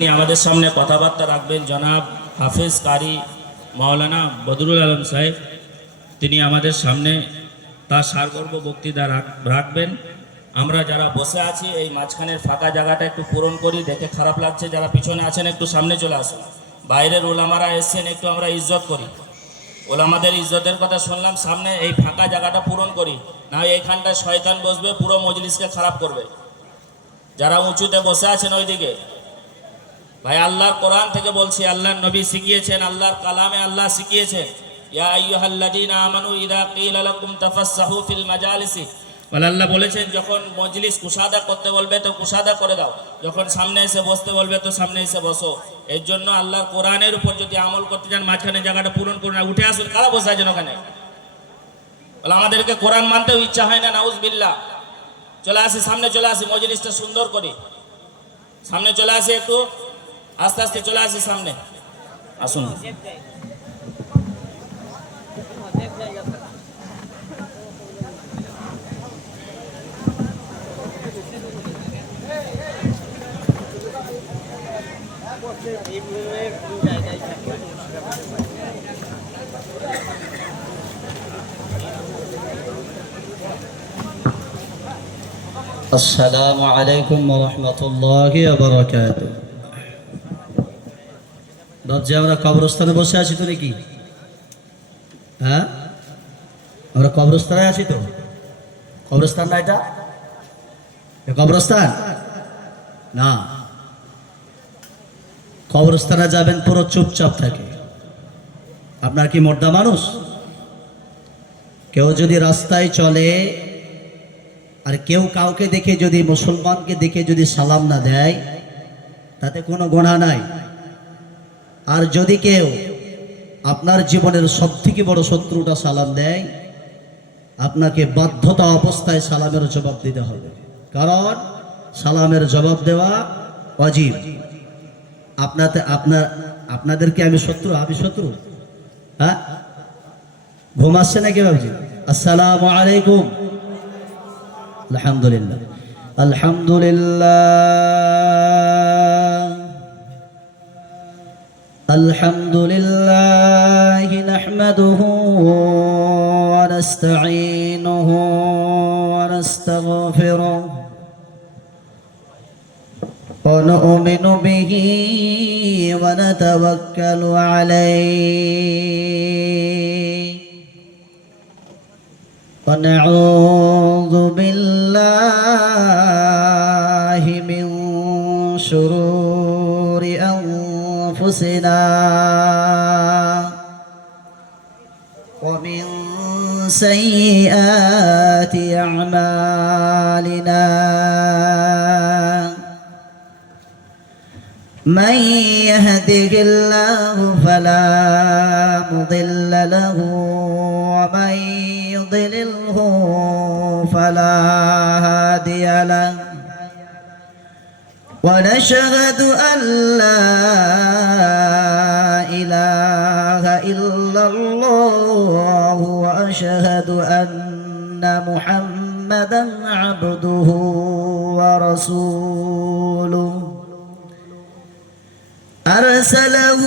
আমাদের সামনে কথাবার্তা রাখবেন জনাব হাফেজ কারি মাওলানা বদরুল আলম সাহেব। তিনি আমাদের সামনে তার সারগর্ব বক্তৃতা রাখবেন। আমরা যারা বসে আছি এই মাঝখানের ফাঁকা জায়গাটা একটু পূরণ করি, দেখে খারাপ লাগছে। যারা পিছনে আছেন একটু সামনে চলে আসুন। বাইরের ওলামারা এসছেন, একটু আমরা ইজ্জত করি। ওলামাদের ইজ্জতের কথা শুনলাম, সামনে এই ফাঁকা জায়গাটা পূরণ করি, না এইখানটায় শয়তান বসবে, পুরো মজলিসকে খারাপ করবে। যারা উঁচুতে বসে আছেন ওইদিকে ভাই, আল্লাহর কোরআন থেকে বলছি, আল্লাহর নবী শিখিয়েছেন, আল্লাহর কালামে আল্লাহ শিখিয়েছেন, ইয়া আইয়ুহাল্লাযীনা আমানু ইযা ক্বিলা লাকুম তাফাসসাহু ফিল মাজালিসি। আল্লাহ বলেছেন, যখন মজলিস কুশাদা করতে বলবে তো কুশাদা করে দাও, যখন সামনে এসে বসতে বলবে তো সামনে এসে বসো। এর জন্য আল্লাহর কোরআনের উপর যদি আমল করতে চান, মাঝখানে জায়গাটা পূরণ করুন। উঠে আসুন, কারা বসে আছেন ওখানে? বলে আমাদেরকে কোরআন মানতেও ইচ্ছা হয় না, নাউজুবিল্লাহ। চলে আসি, সামনে চলে আসি, মজলিসটা সুন্দর করি। সামনে চলে আসি, একটু আস্তে আস্তে চলে আসি, সামনে আসুন। আসসালামু আলাইকুম ওয়া রাহমাতুল্লাহি ওয়া বারাকাতুহু। ভাবছি আমরা কবরস্থানে বসে আছি তো নাকি? হ্যাঁ, আমরা কবরস্থানে আছি তো। কবরস্থান না এটা? কবরস্থান না। কবরস্থানে যাবেন পুরো চুপচাপ থাকে। আপনার কি মোর্দা মানুষ? কেউ যদি রাস্তায় চলে আর কেউ কাউকে দেখে, যদি মুসলমানকে দেখে যদি সালাম না দেয়, তাতে কোনো গুনাহ নাই। আর যদি কেউ আপনার জীবনের সবথেকে বড় শত্রুটা সালাম দেয়, আপনাকে বাধ্যতা অবস্থায় সালামের জবাব দিতে হবে, কারণ সালামের জবাব দেওয়া ওয়াজিব। আপনাদেরকে আমি শত্রু? আমি শত্রু? হ্যাঁ, ঘুম আসছে নাকি ভাবছি? আসসালামু আলাইকুম। আলহামদুলিল্লাহ, আলহামদুলিল্লাহ, আলহামদুলিল্লাহ নাহমাদুহু ওয়া নাস্তাঈনুহু ওয়া নাস্তাগফিরুহু ওয়া নু'মিনু বিহি ওয়া নাতাওয়াক্কালু আলাইহি ওয়া নাউযু বিল্লাহি মিন শুরুরি أنفسنا ومن سيئات أعمالنا من يهده الله فلا مضل له ومن يضلله فلا هادي له ونشهد أن لا إله إلا الله وأشهد أن محمدا عبده ورسوله أرسله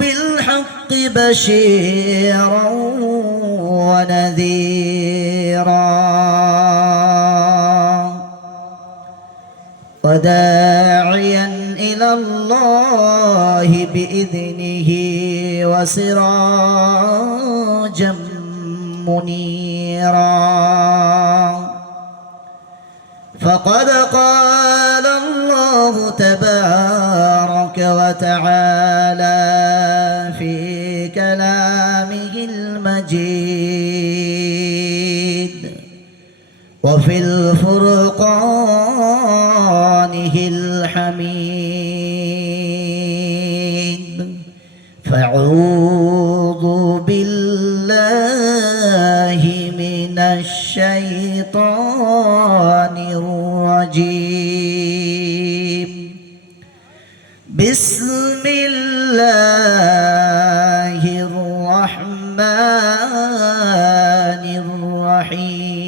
بالحق بشيرا ونذيرا وداعيا إلى الله بإذنه وسراجا منيرا فقد قال الله تبارك وتعالى في كلامه المجيد وفي الفرقانه الحميد فأعوذ بالله من الشيطان الرجيم بسم الله الرحمن الرحيم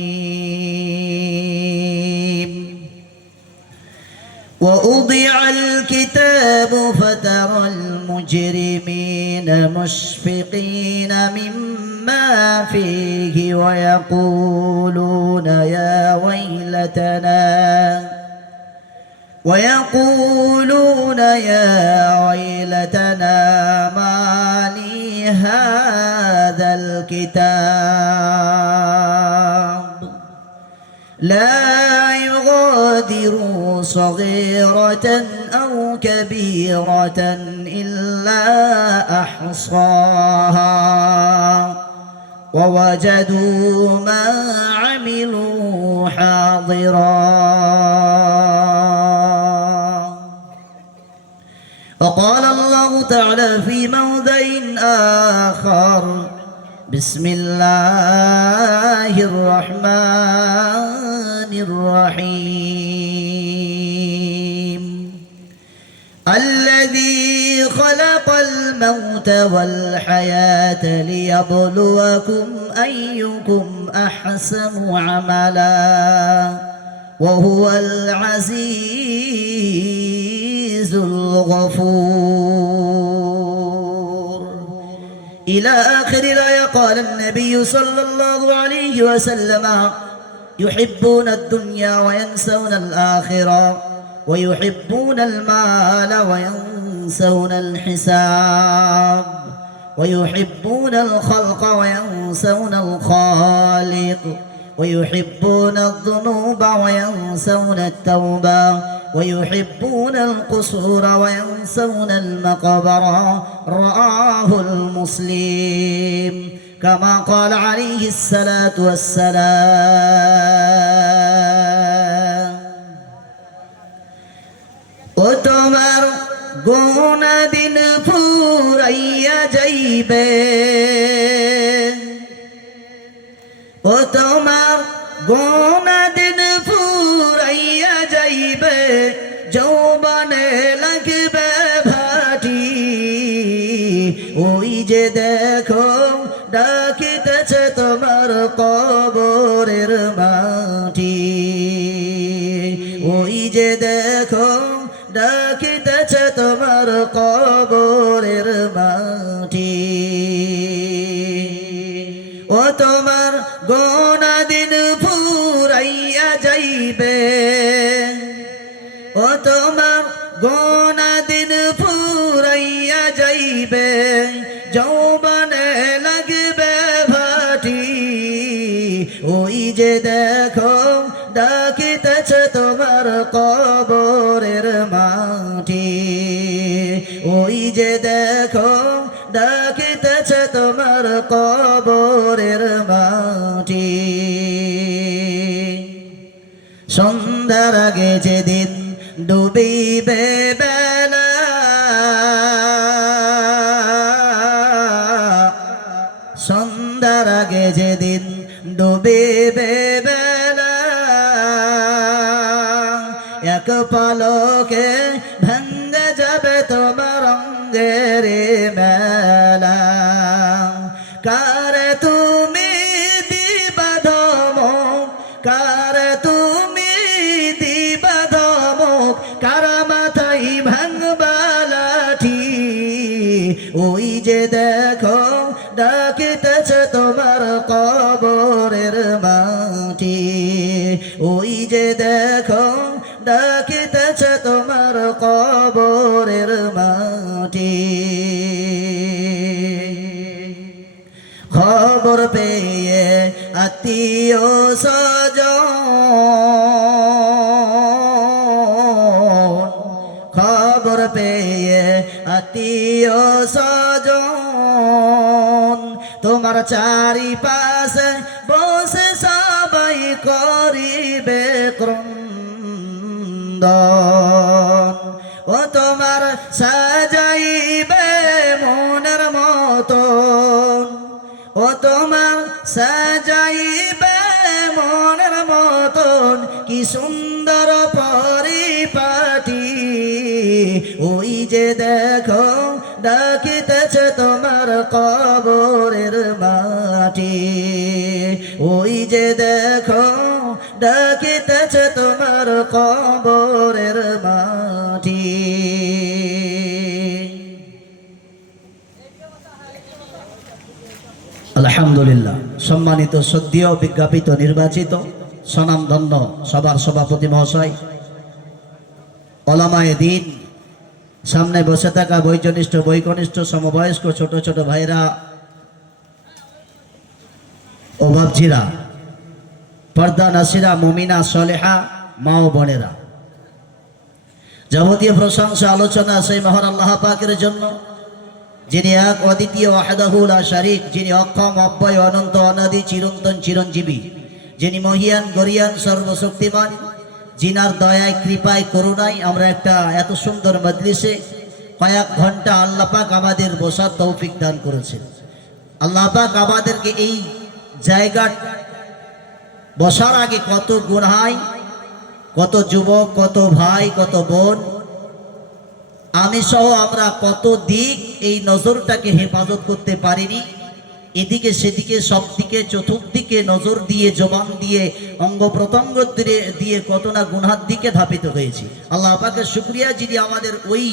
ووضع الكتاب الكتاب فترى المجرمين مشفقين مما فيه ويقولون يا ويلتنا ما لي هذا الكتاب لا يغادر صغيرة أو كبيرة إلا أحصاها ووجدوا ما عملوا حاضرا. وقال الله تعالى في موضع آخر بسم الله الرحمن الرحيم الذي خلق الموت والحياة ليبلوكم أيكم أحسن عملا وهو العزيز الغفور. إلى آخر الآية. قال النبي صلى الله عليه وسلم يحبون الدنيا وينسون الآخرة ويحبون المال وينسون الحساب ويحبون الخلق وينسون الخالق ويحبون الذنوب وينسون التوبة ويحبون القصور وينسون المقبرة. رواه المسلم. كما قال عليه الصلاة والسلام ও তোমার গোনা দিন ফুরাইয়া যাইবে ও তোমার গোনা দিন ফুরাইয়া যাইবে যৌবনে লাগবে ভাটি ওই যে দেখো ডাকিতেছে তোমার কবরের মাটি ওই যে দেখো ডাকিতেছে তোমার কবরের মাটি ও তোমার গোনা দিন ফুরাইয়া যাইবে ও তোমার গোনা দিন ফুরাইয়া যাইবে যৌবনে লাগবে ভাটি ওই যে দেখো ডাকিতেছে তোমার কবরের মাটি ওই যে দেখো ডাকিতেছে তোমার কবরের মাটি। সন্ধ্যার আগে যেদিন ডুবিবে বেলা সন্ধ্যার আগে যেদিন ডুবিবে বেলা এক পলকে ভেঙে যাবে তোমার অঙ্গের মেলা কারে তুমি দিবা ধমক কারে তুমি দিবা ধমক কারা মাথায় ভাঙবা লাঠি ওই যে দেখো ডাকিতেছে তোমার কবরের মাটি ওই যে দেখো ডাকিতেছে তোমার কবরের মাটি। খবর পেয়ে আত্মীয় স্বজন খবর পেয়ে আত্মীয় স্বজন তোমার চারিপাশে বসে সবাই করিবে ক্রন্দন ও তোমার সাজাইবে মনের মতন ও তোমার সাজাইবে মনের মতন কি সুন্দর পরিপাটি ওই যে দেখো ডাকিতেছে তোমার কবরের মাটি ওই যে দেখো ডাকিতেছে তোমার কবরের মাটি। আলহামদুলিল্লাহ। সম্মানিত সদ্য বিজ্ঞাপিত নির্বাচিত স্বনামধন্য সভার সভাপতি মহাশয়, ওলামায়ে দ্বীন, সামনে বসে থাকা বয়োজ্যেষ্ঠ বৈকনিষ্ঠ সমবয়স্ক ছোট ছোট ভাইরা ও বাবজিরা, পর্দা নাসিরা, মুমিনা সলেহা মা ও বোনেরা, যাবতীয় প্রশংসা আলোচনা সেই মহান আল্লাহ পাকের জন্য, যিনি এক অদ্বিতীয় ওয়াহদাহু লা শারীক, যিনি অক্ষম অব্যয় অনন্ত অনাদি চিরন্তন চিরঞ্জীবী, যিনি মহিয়ান গরিয়ান সর্বশক্তিমান, যিনার দয়ায় কৃপায় করুণায় আমরা একটা এত সুন্দর মজলিসে কয়েক ঘন্টা আল্লাহ পাক আমাদের বসার তৌফিক দান করেছেন। আল্লাহ পাক আমাদেরকে এই জায়গা বসার আগে কত গুনাহ, কত যুবক, কত ভাই, কত বোন, আমি সহ আমরা কত দিক এই নজরটাকে হেফাজত করতে পারিনি। এদিকে সেদিকে সব দিকে চতুর্দিকে নজর দিয়ে, জবান দিয়ে, অঙ্গ প্রত্যঙ্গ দিয়ে কত না গুনার দিকে ধাপিত হয়েছি। আল্লাহ পাকের শুকরিয়া, যিনি আমাদের ওই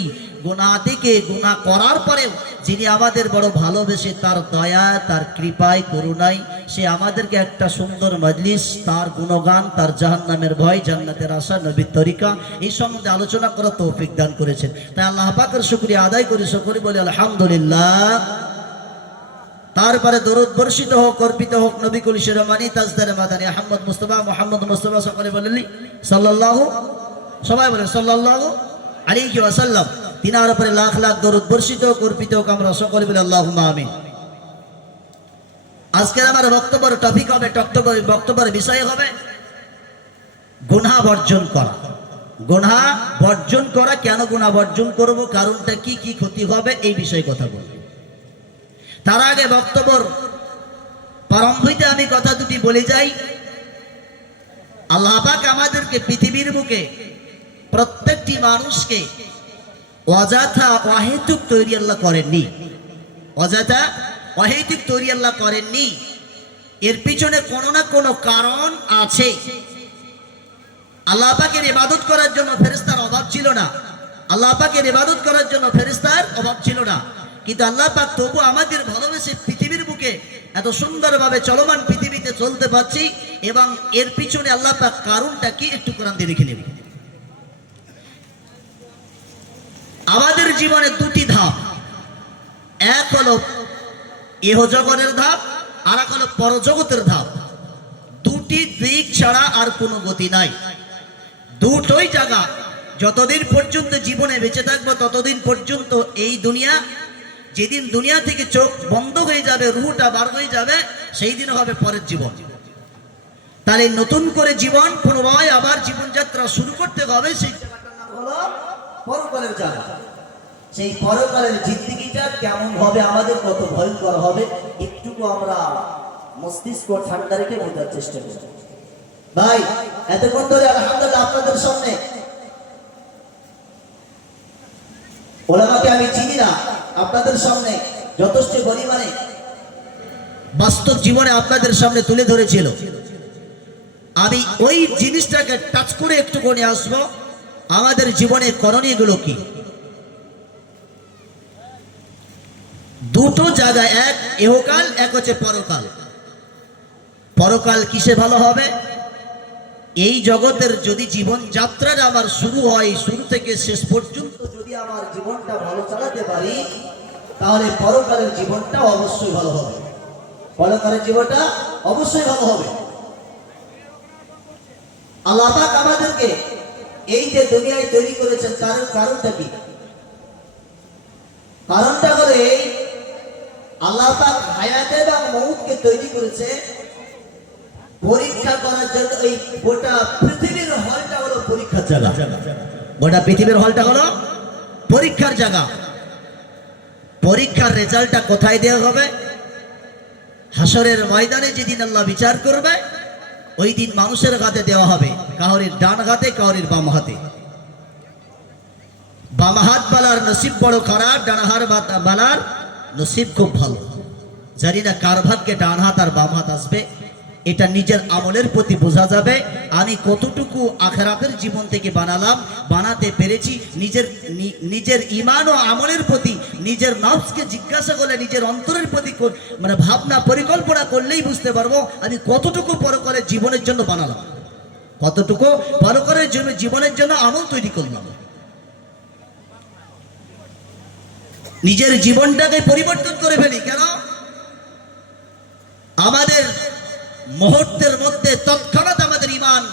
গুনাহ থেকে, গুনাহ করার পরেও যিনি আমাদের বড় ভালোবেসে তার দয়া, তার কৃপায়, করুণায় সে আমাদেরকে একটা সুন্দর মজলিস, তার গুণগান, তার জাহান্নামের ভয়, জান্নাতের আশা, নবীর তরিকা এই সম্বন্ধে আলোচনা করার তৌফিক দান করেছেন। তাই আল্লাহ পাকের শুকরিয়া আদায় করি, সকলে বলি আলহামদুলিল্লাহ। তারপরে দরুদ বর্ষিত হোক, অর্পিত হোক নবী কুল শিরোমণি তাজদারে মাদানী আহমদ মুস্তাফা, মোহাম্মদ মুস্তাফা, সকলে বলেননি সাল্লাল্লাহু, সবাই বলেন সাল্লাল্লাহু আলাইহি ওয়াসাল্লাম। তিনার উপরে লাখ লাখ দরুদ বর্ষিত হোক, অর্পিত হোক, আমরা সকলে বলি আল্লাহুম্মা আমিন। আজকের আমার বক্তব্যের টপিক হবে, বক্তব্যের বিষয় হবে গুনাহ বর্জন করা। গুনাহ বর্জন করা, কেন গুনাহ বর্জন করব, কারণটা কি, কি ক্ষতি হবে, এই বিষয়ে কথা বলবো। তার আগে বক্তব্যের প্রারম্ভিতে আমি কথা দুটি বলে যাই। আল্লাহ পাক আমাদেরকে পৃথিবীর বুকে প্রত্যেকটি মানুষকে অযথা অহেতুক তৈরি আল্লাহ করেননি। অযথা অহেতুক তৈরি আল্লাহ করেননি, এর পিছনে কোনো না কোনো কারণ আছে। আল্লাহ পাকের ইবাদত করার জন্য ফেরেশতার অভাব ছিল না, আল্লাহ পাকের ইবাদত করার জন্য ফেরেশতার অভাব ছিল না, কিন্তু আল্লাহ পাক তবু আমাদের ভালোবেসে পৃথিবীর বুকে এত সুন্দরভাবে চলমান পৃথিবীতে চলতে পারছি। এবং এর পিছনে আল্লাহ পাক কারণটা কি, একটু কোরআন দিয়ে লিখে নেব। আমাদের জীবনে দুটি ধাপ, এক হলো ইহজগতের ধাপ, আর এক হলো পরজগতের ধাপ। দুটি দিক ছাড়া আর কোনো গতি নাই। দুটোই জায়গা, যতদিন পর্যন্ত জীবনে বেঁচে থাকবো ততদিন পর্যন্ত এই দুনিয়া, যেদিন দুনিয়া থেকে চোখ বন্ধ হয়ে যাবে, রুহটা বার হয়ে যাবে, সেই দিন হবে পরের জীবন। তাহলে নতুন করে জীবন পুনরায় আবার জীবনযাত্রা শুরু করতে হবে। সেই জায়গাটার নাম হলো পরকালের জায়গা। সেই পরকালের জিন্দেগিটা কেমন হবে, আমাদের কত ভয়ঙ্কর হবে, একটুকু আমরা মস্তিষ্ক ঠান্ডা রেখে বোঝার চেষ্টা করি। ভাই, এতক্ষণ ধরে আলহামদুলিল্লাহ আপনাদের সামনে ওলামাকে আমি চিনি না, আপনাদের সামনে যথেষ্ট পরিমাণে বাস্তব জীবনে আপনাদের সামনে তুলে ধরেছিল। আমি ওই জিনিসটাকে টাচ করে একটু করে আসবো, আমাদের জীবনের করণীয়গুলো কি। দুটো জায়গা, এক ইহকাল, এক হচ্ছে পরকাল। পরকাল কিসে ভালো হবে, এই জগতের যদি জীবন যাত্রাটা আমার শুরু হয়, শুরু থেকে শেষ পর্যন্ত যদি আমার জীবনটা ভালো চালাতে পারি, তাহলে পরকালের জীবনটা অবশ্যই ভালো হবে। পরকালের জীবনটা অবশ্যই ভালো হবে। আল্লাহ পাক আমাদেরকে এই যে দুনিয়ায় তৈরি করেছেন, কারণটা কি? কারণটা হলো এই, আল্লাহ পাক হায়াত এবং মউতকে তৈরি করেছে পরীক্ষা করার জন্য। এই গোটা পৃথিবীর হলটা হলো পরীক্ষার জায়গা। গোটা পৃথিবীর হলটা হলো পরীক্ষার জায়গা। পরীক্ষার রেজাল্টটা কোথায় দেওয়া হবে? হাসরের ময়দানে যেদিন আল্লাহ বিচার করবে, ওই দিন মানুষের হাতে দেওয়া হবে, কাহরির ডান হাতে, কাহরির বাম হাতে। বাম হাত বালার নসিব বড় খারাপ, ডান হাত বালার নসিব খুব ভালো। জানি না কার ভাগ্যে ডান হাত আর বাম হাত আসবে, এটা নিজের আমলের প্রতি বোঝা যাবে আমি কতটুকু আখিরাতের জীবন থেকে বানাতে পেরেছি। নিজের ঈমান ও আমলের প্রতি নিজের নফসকে জিজ্ঞাসা করলে, নিজের অন্তরের প্রতি মানে ভাবনা পরিকল্পনা করলেই বুঝতে পারবো আমি কতটুকু পরকালের জীবনের জন্য বানালাম, কতটুকু পরকালের জীবনের জন্য আমল তৈরি করলাম। নিজের জীবনটাকে পরিবর্তন করে ফেলি। কেন? আমাদের মুহূর্তের মধ্যে তৎক্ষণাৎ আমাদের ঈমান,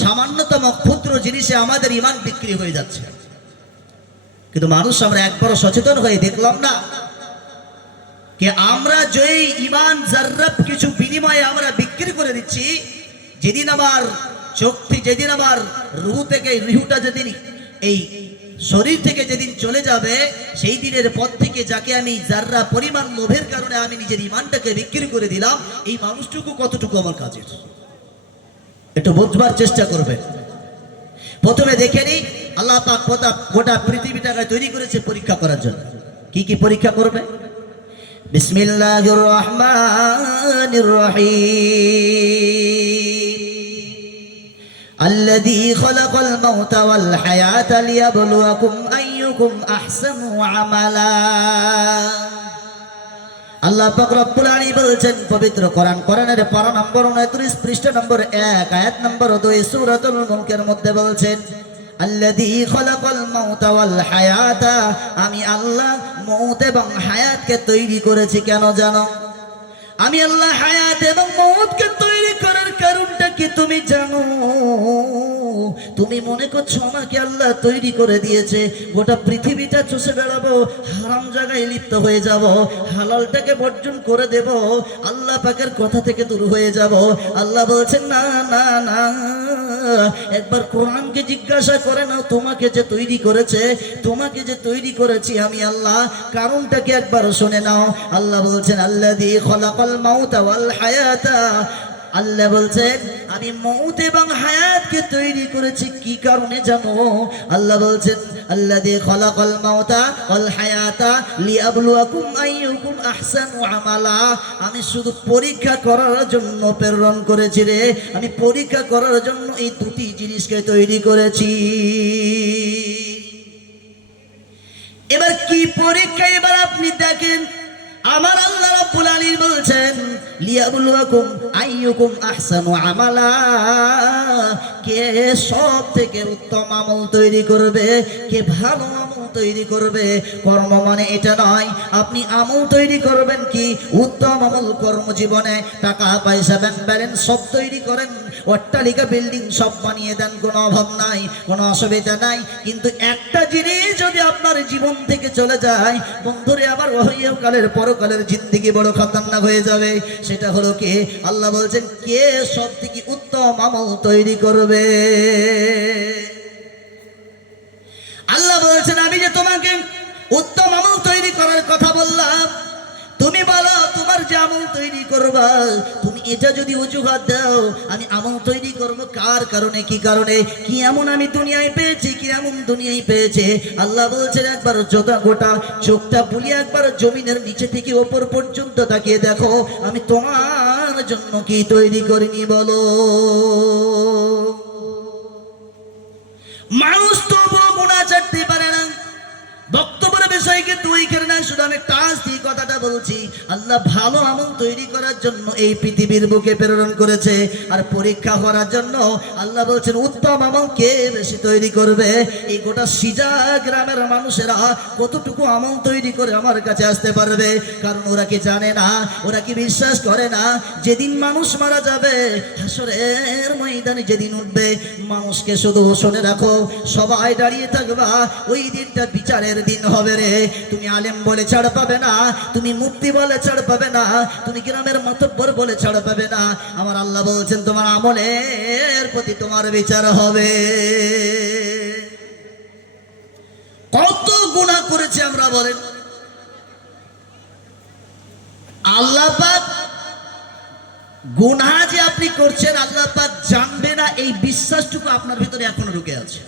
সামান্যতম ক্ষুদ্র জিনিসে আমাদের ঈমান বিক্রি হয়ে যাচ্ছে। কিন্তু মানুষ আমরা একবারও সচেতন হয়ে দেখলাম না যে আমরা যেই ঈমান জাররাত কিছু বিনিময়ে আমরা বিক্রি করে দিচ্ছি, যেদিন আমার শক্তি, যেদিন আমার রুহ থেকে, রুহটা যেদিন এই শরীর থেকে যেদিন চলে যাবে, সেই দিনের পর থেকে যাকে আমি জাররা পরিমাণ লোভের কারণে আমি নিজের ঈমানটাকে বিক্রি করে দিলাম, এই মানুষটুকু কতটুকু আমার কাজের, একটু বুঝবার চেষ্টা করবে। প্রথমে দেখে নিই, আল্লাহ পাক গোটা পৃথিবীটাকে তৈরি করেছে পরীক্ষা করার জন্য। কি কি পরীক্ষা করবে? বিসমিল্লাহির রহমানির রহিম। الذي خلق الموت والحياة ليبلوكم أيكم أحسن عملا। আল্লাহ পাক রব্বুল আলামিন বলছেন পবিত্র কোরআনের পারা নম্বর 29 পৃষ্ঠা নম্বর 1 আয়াত নম্বর 2 সূরাতুল মুলকের মধ্যে বলছেন, আল্লাযী খালাকাল মাউতা ওয়াল হায়াতা, আমি আল্লাহ মউত এবং হায়াতকে তৈরি করেছি। কেন জানো? আমি আল্লাহ হায়াত এবং মউতকে তৈরি করার কারণটা কি তুমি জানো? তুমি মনে করছো আমাকে আল্লাহ তৈরি করে দিয়েছে গোটা পৃথিবীটা চষে বেড়াবো, হারাম জায়গায় লিপ্ত হয়ে যাব, হালালটাকে বর্জন করে দেব, আল্লাহ পাকের কথা থেকে দূর হয়ে যাব। আল্লাহ বলছেন না না না, একবার কোরআনকে জিজ্ঞাসা করে নাও, তোমাকে যে তৈরি করেছে, তোমাকে যে তৈরি করেছি আমি আল্লাহ, কারণটাকে একবার শুনে নাও। আল্লাহ বলছেন আল্লাযী খালাকাল মাউতা ওয়াল হায়াতা, আল্লাহ বলছেন আমি মউত এবং হায়াতকে তৈরি করেছি কি কারণে জানো? আল্লাহ বলছেন আল্লাযী খালাকাল মাউতা ওয়াল হায়াতা লিয়াবলুয়াকুম আইয়ুকুম আহসানু আমালা, আমি শুধু পরীক্ষা করার জন্য প্রেরণ করেছি রে, আমি পরীক্ষা করার জন্য এই দুটি জিনিসকে তৈরি করেছি। এবার কি পরীক্ষা? এবার আপনি দেখেন, আমার আল্লাহ রাব্বুল আলামিন বলছেন লিয়াবলুয়াকুম আইয়ুকুম আহসানু আমালা, কে সব থেকে উত্তম আমল তৈরি করবে, কে ভালো আমল তৈরি করবে। কর্ম মানে এটা নয় আপনি আমল তৈরি করবেন কি উত্তম আমল, কর্মজীবনে টাকা পয়সা ব্যাংক ব্যালেন্স সব তৈরি করেন, অট্টালিকা বিল্ডিং সব বানিয়ে দেন, কোনো অভাব নাই, কোনো অসুবিধা নাই, কিন্তু একটা জিনিস যদি আপনার জীবন থেকে চলে যায়, বন্ধুরে আবার কালের পরকালের জিন্দেগি বড় খতরনাক হয়ে যাবে। সেটা হলো কি? আল্লাহ বলছেন কে সব থেকে উত্তম আমল তৈরি করবে। আল্লাহ বলছেন আমি যে তোমাকে উত্তম আমল তৈরি করার কথা বললাম, তুমি বলো তোমার যে আমল তৈরি করবা, তুমি এটা যদি অজুহাত দাও আমি আমল তৈরি করব কার কারণে, কি কারণে, কি এমন আমি দুনিয়ায় পেয়েছি, কি এমন দুনিয়ায় পেয়েছে। আল্লাহ বলছেন একবার গোটা চোখটা বুলিয়ে একবার জমিনের নিচে থেকে ওপর পর্যন্ত তাকিয়ে দেখো আমি তোমার জন্য কি তৈরি করিনি বলো। মানুষ তো গুনাহ ছাড়তে পারে না। বক্তব্যের বিষয় কিন্তু ওইখানে না, শুধু আমি টাচ দিয়ে কথাটা বলছি। আল্লাহ ভালো আমল তৈরি করার জন্য এই পৃথিবীর বুকে প্রেরণ করেছে, আর পরীক্ষা করার জন্য আল্লাহ বলছেন উত্তম আমল কে বেশি তৈরি করবে। এই গোটা সিজা গ্রামের মানুষেরা কতটুকু আমল তৈরি করে আমার কাছে আসতে পারবে, কারণ ওরা কি জানে না, ওরা কি বিশ্বাস করে না যেদিন মানুষ মারা যাবে, হাসরের ময়দানে যেদিন উঠবে, মানুষকে শুধু শুনে রাখো সবাই দাঁড়িয়ে থাকবা, ওই দিনটা বিচারের দিন হবে রে। তুমি আলেম বলে ছাড় পাবে না, তুমি মুফতি বলে ছাড় পাবে না, তুমি গ্রামের মাতব্বর বলে ছাড় পাবে না। আমার আল্লাহ বলছেন তোমার আমলের প্রতি তোমার বিচার হবে। কত গুনাহ করেছি আমরা বলেন, আল্লাহ পাক গুনাহ যে আপনি করছেন আল্লাহ পাক জানবে না, এই বিশ্বাসটুকু আপনার ভিতরে এখনো ঢুকে আছে।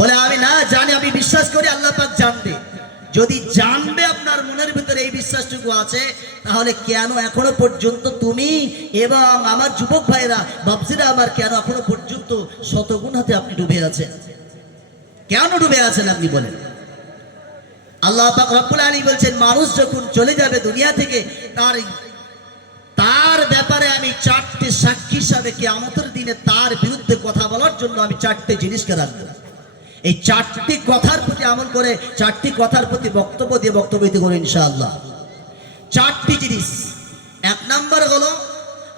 বলে আমি না জানি, আমি বিশ্বাস করি আল্লাহ পাক জানবে। যদি জানবে আপনার মনের ভিতরে এই বিশ্বাস বিশ্বাসটুকু আছে, তাহলে কেন এখনো পর্যন্ত তুমি এবং আমার যুবক ভাইরা বাবজিরা আমার কেন এখনো পর্যন্ত শতগুণাতে আপনি ডুবে আছেন? কেন ডুবে আছেন আপনি বলেন? আল্লাহ পাক রব্বুল আলামিন বলছেন, মানুষ যখন চলে যাবে দুনিয়া থেকে, তার ব্যাপারে আমি চারটে সাক্ষী হিসাবে কিয়ামতের দিনে তার বিরুদ্ধে কথা বলার জন্য আমি চারটে জিনিসকে রাখবো। এই চারটি কথার প্রতি আমল করে, চারটি কথার প্রতি বক্তব্য দিয়ে বক্তব্য দিতে করে ইনশাআল্লাহ। চারটি জিনিস। এক নাম্বার হলো,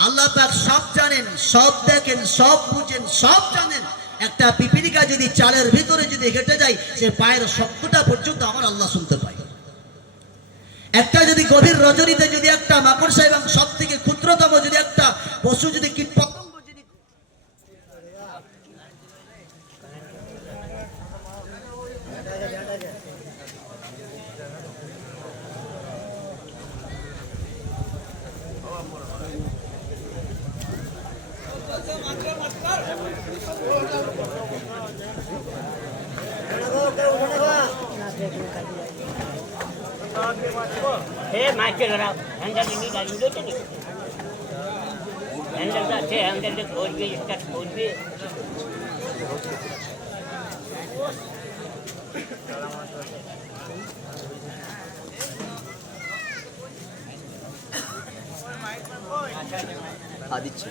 আল্লাহ পাক সব জানেন, সব দেখেন, সব বুঝেন, সব জানেন। একটা পিপিলিকা যদি চালের ভিতরে যদি হেঁটে যায়, সে পায়ের শব্দটা পর্যন্ত আমার আল্লাহ শুনতে পায়। একটা যদি গভীর রজনীতে যদি একটা মাকড়সা এবং সব থেকে ক্ষুদ্রতম যদি একটা পশু যদি কীটপতঙ্গ যদি मास्टर हैंडल नहीं डालेंगे तो नहीं हैंडल का अच्छे हैंडल से खोल के इसका खोल के आदित्य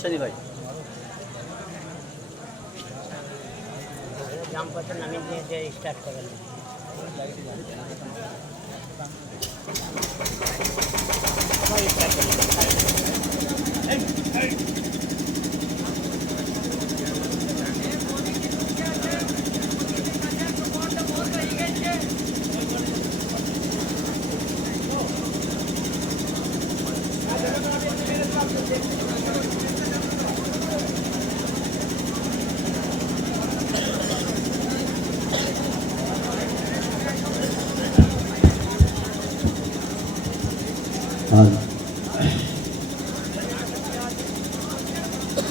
शनि भाई जाम पता नवीन से स्टार्ट करेंगे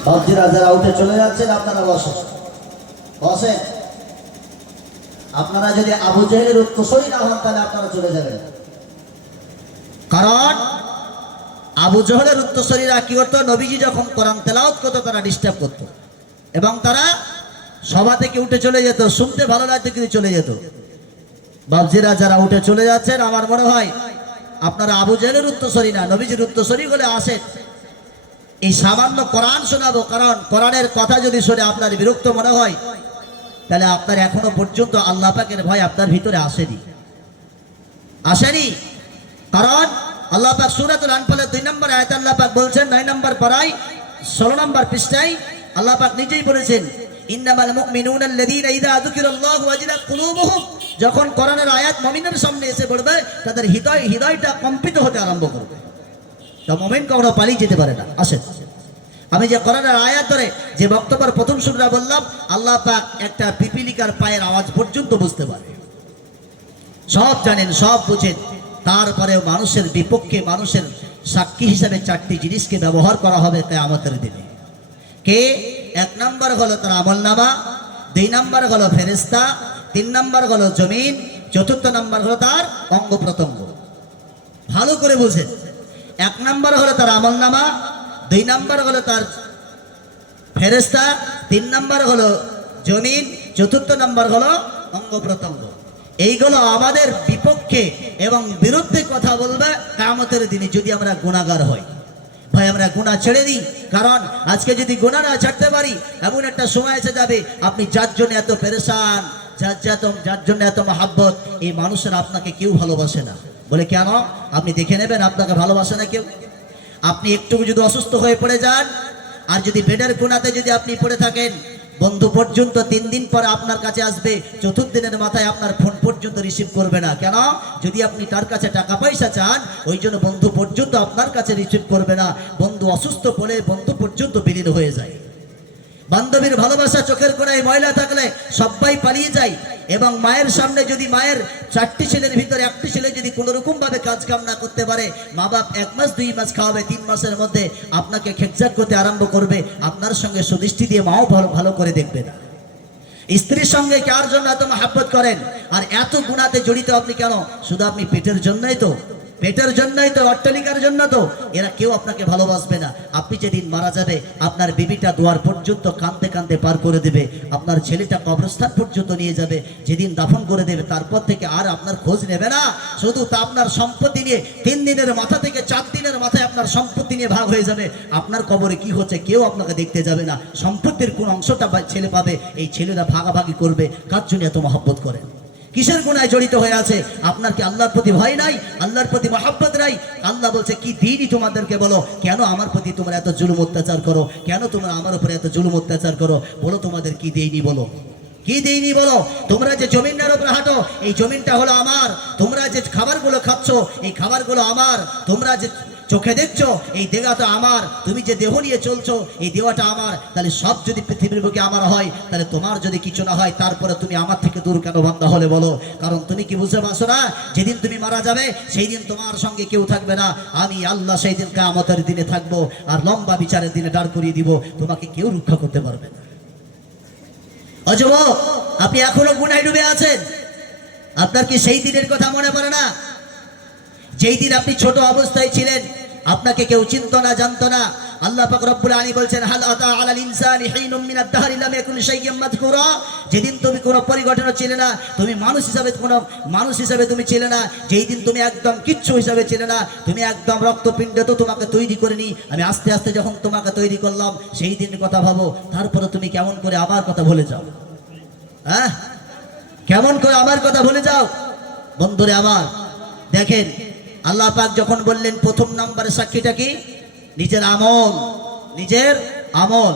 বাবজিরা যারা উঠে চলে যাচ্ছেন, আপনারা বসেন, বসেন। আপনারা যদি আবু জেহেলের উত্তরসূরি না হন, তাহলে আপনারা চলে যাবেন। কারণ আবু জেহেলের উত্তরসূরিরা কি করতো? নবীজি যখন কোরআন তেলাওয়াত করতো, তারা ডিস্টার্ব করতো এবং তারা সভা থেকে উঠে চলে যেত। শুনতে ভালো লাগতো কিন্তু চলে যেত। বাবজিরা যারা উঠে চলে যাচ্ছেন, আমার মনে হয় আপনারা আবু জেহেলের উত্তরসূরি না, নবীজির উত্তরসূরি বলে আসেন। এই সামান্য কোরআন শোনাবো, কারণ কোরআনের কথা যদি শুনে আপনার বিরক্ত মনে হয়, তাহলে আপনার এখনো পর্যন্ত আল্লাহ পাকের ভয় আপনার ভিতরে আসেনি। কারণ আল্লাহ পাক সূরাতুল আনফালের 2 নম্বর আয়াতে আল্লাহ পাক বলছেন, 9 নম্বর পারায় 16 নম্বর পৃষ্ঠায় আল্লাহ পাক নিজেই বলেছেন, ইন্নামাল মুমিনুনা আল্লাযীনা ইযা যুকিরাল্লাহু ওয়াজিলাত কুলুবুহুম। যখন কোরআনের আয়াত মুমিনের সামনে এসে পড়বে, তাদের হৃদয়টা কম্পিত হতে আরম্ভ করবে। তো মুমিন কখনো পালিয়ে যেতে পারে না। আসেন, আমি যে কোরআনের আয়াত ধরে যে বক্তব্যের প্রথম সূরা বললাম, আল্লাহ পাক একটা পিপিলিকার পায়ের আওয়াজ পর্যন্ত বুঝতে পারে, সব জানেন, সব বুঝেন। তারপরেও মানুষের বিপক্ষে, মানুষের সাক্ষী হিসাবে চারটি জিনিসকে ব্যবহার করা হবে কিয়ামতের দিনে। কে? 1 নম্বর হলো তার আমলনামা, 2 নম্বর হলো ফেরেশতা, 3 নম্বর হলো জমিন, 4র্থ নম্বর হলো তার অঙ্গ প্রত্যঙ্গ। ভালো করে বুঝেন। 1 নম্বর হলো তার আমলনামা, 2 নম্বর হলো তার ফেরেশতা, 3 নম্বর হলো জমিন, 4র্থ নম্বর হলো অঙ্গ প্রত্যঙ্গ। এইগুলো আমাদের বিপক্ষে এবং বিরুদ্ধে কথা বলবে কিয়ামতের দিনে, যদি আমরা গুনাহগার হই। ভাই, আমরা গুনাহ ছেড়ে দিই, কারণ আজকে যদি গুনাহ না ছাড়তে পারি, এমন একটা সময় এসে যাবে আপনি যার জন্য এত পেরেশান, যার জন্য এত মহাব্বত, এই মানুষের আপনাকে কেউ ভালোবাসে না। বলে কেন? আপনি দেখে নেবেন, আপনাকে ভালোবাসে না কেউ। আপনি একটু যদি অসুস্থ হয়ে পড়ে যান, আর যদি বেডের কোণাতে যদি আপনি পড়ে থাকেন, বন্ধু পর্যন্ত 3 দিন পরে আপনার কাছে আসবে, 4র্থ দিনের মাথায় আপনার ফোন পর্যন্ত রিসিভ করবে না। কেন? যদি আপনি তার কাছে টাকা পয়সা চান, ওই জন্য বন্ধু পর্যন্ত আপনার কাছে রিসিভ করবে না। বন্ধু অসুস্থ পড়ে বন্ধু পর্যন্ত বিলীন হয়ে যায়। বান্ধবীর ভালোবাসা চোখের কোণায় ময়লা থাকলে সবাই পালিয়ে যায়। এবং মায়ের সামনে যদি মায়ের 4টি ছেলের ভিতরে 1টি ছেলে যদি কোনো রকম ভাবে ভাবে কাজ কাম না করতে পারে, মা বাপ 1 মাস 2 মাস খাওয়াবে, 3 মাসের মধ্যে আপনাকে খেকচাক করতে আরম্ভ করবে, আপনার সঙ্গে সুদৃষ্টি দিয়ে মাও ভালো ভালো করে দেখবে না। স্ত্রীর সঙ্গে কার জন্য এত মহব্বত করেন আর এত গুনাতে জড়িত আপনি কেন? শুধু আপনি পেটের জন্যই তো, পেটের জন্যই তো, অট্টালিকার জন্য তো। এরা কেউ আপনাকে ভালোবাসবে না। আপনি যেদিন মারা যাবে আপনার বিবিটা দুয়ার পর্যন্ত কাঁদতে কাঁদতে পার করে দেবে, আপনার ছেলেটা কবরস্থান পর্যন্ত নিয়ে যাবে, যেদিন দাফন করে দেবে তারপর থেকে আর আপনার খোঁজ নেবে না। শুধু তা আপনার সম্পত্তি নিয়ে 3 দিনের মাথা থেকে 4 দিনের মাথায় আপনার সম্পত্তি নিয়ে ভাগ হয়ে যাবে। আপনার কবরে কি হচ্ছে কেউ আপনাকে দেখতে যাবে না। সম্পত্তির কোন অংশটা ছেলে পাবে, এই ছেলেরা ভাগাভাগি করবে। কার জন্য এত মহব্বত করেন? কিসের গুনায় জড়িত হয়ে আছে? আপনার কি আল্লাহর প্রতি ভয় নাই? আল্লাহর প্রতি মহব্বত নাই? আল্লাহ বলছে কি দিনই তোমাদেরকে বলো, কেন আমার প্রতি তোমরা এত জুলুম অত্যাচার করো? কেন তোমরা আমার উপরে এত জুলুম অত্যাচার করো? বলো তোমাদের কি দেইনি? বলো কি দেইনি? বলো। তোমরা যে জমিনের উপর হাঁটো, এই জমিনটা হলো আমার। তোমরা যে খাবারগুলো খাচ্ছ, এই খাবারগুলো আমার। তোমরা যে চোখে দেখছো, এই দেহটা আমার। তুমি যে দেহ নিয়ে চলছো, এই দেহটা আমার। তাহলে সব যদি পৃথিবীর বুকে আমার হয়, তাহলে তোমার যদি কিছু না হয়, তারপরে তুমি আমার থেকে দূর কেন বান্দা হলে? বলো। কারণ তুমি কি বুঝতে পারছো না? যেদিন তুমি মারা যাবে সেই দিন তোমার সঙ্গে কেউ থাকবে না। আমি আল্লাহ সেই দিন কিয়ামতের দিনে থাকবো, আর লম্বা বিচারের দিনে দাঁড় করিয়ে দিব। তোমাকে কেউ রক্ষা করতে পারবে না। ও যুবক, আপনি এখনো গুনায় ডুবে আছেন। আপনার কি সেই দিনের কথা মনে পড়ে না? যেই দিন আপনি ছোট অবস্থায় ছিলেন, আপনাকে কেউ চিনতো না, জানতো না। আল্লাহ পাক রব্বুল আলামিন বলছেন, হাল আতা আলাল ইনসানি হিনুম মিনাদ দাহরি লাম ইয়াকুন শাইয়্যাম মাযকুরা। যেদিন তুমি কোনো পরিগঠন ছিলে না, তুমি মানুষ হিসাবে তুমি ছিলে না, যেই দিন তুমি একদম কিচ্ছু হিসাবে ছিলে না, তুমি একদম রক্তপিণ্ড, তো তোমাকে তৈরি করিনি আমি। আস্তে আস্তে যখন তোমাকে তৈরি করলাম, সেই দিনের কথা ভাবো। তারপরে তুমি কেমন করে আমার কথা ভুলে যাও? হ্যাঁ, কেমন করে আমার কথা ভুলে যাও? বন্ধুরে আমার, দেখেন আল্লাহ পাক যখন বললেন প্রথম নম্বরের সাক্ষীটা কি? নিজের আমল। নিজের আমল।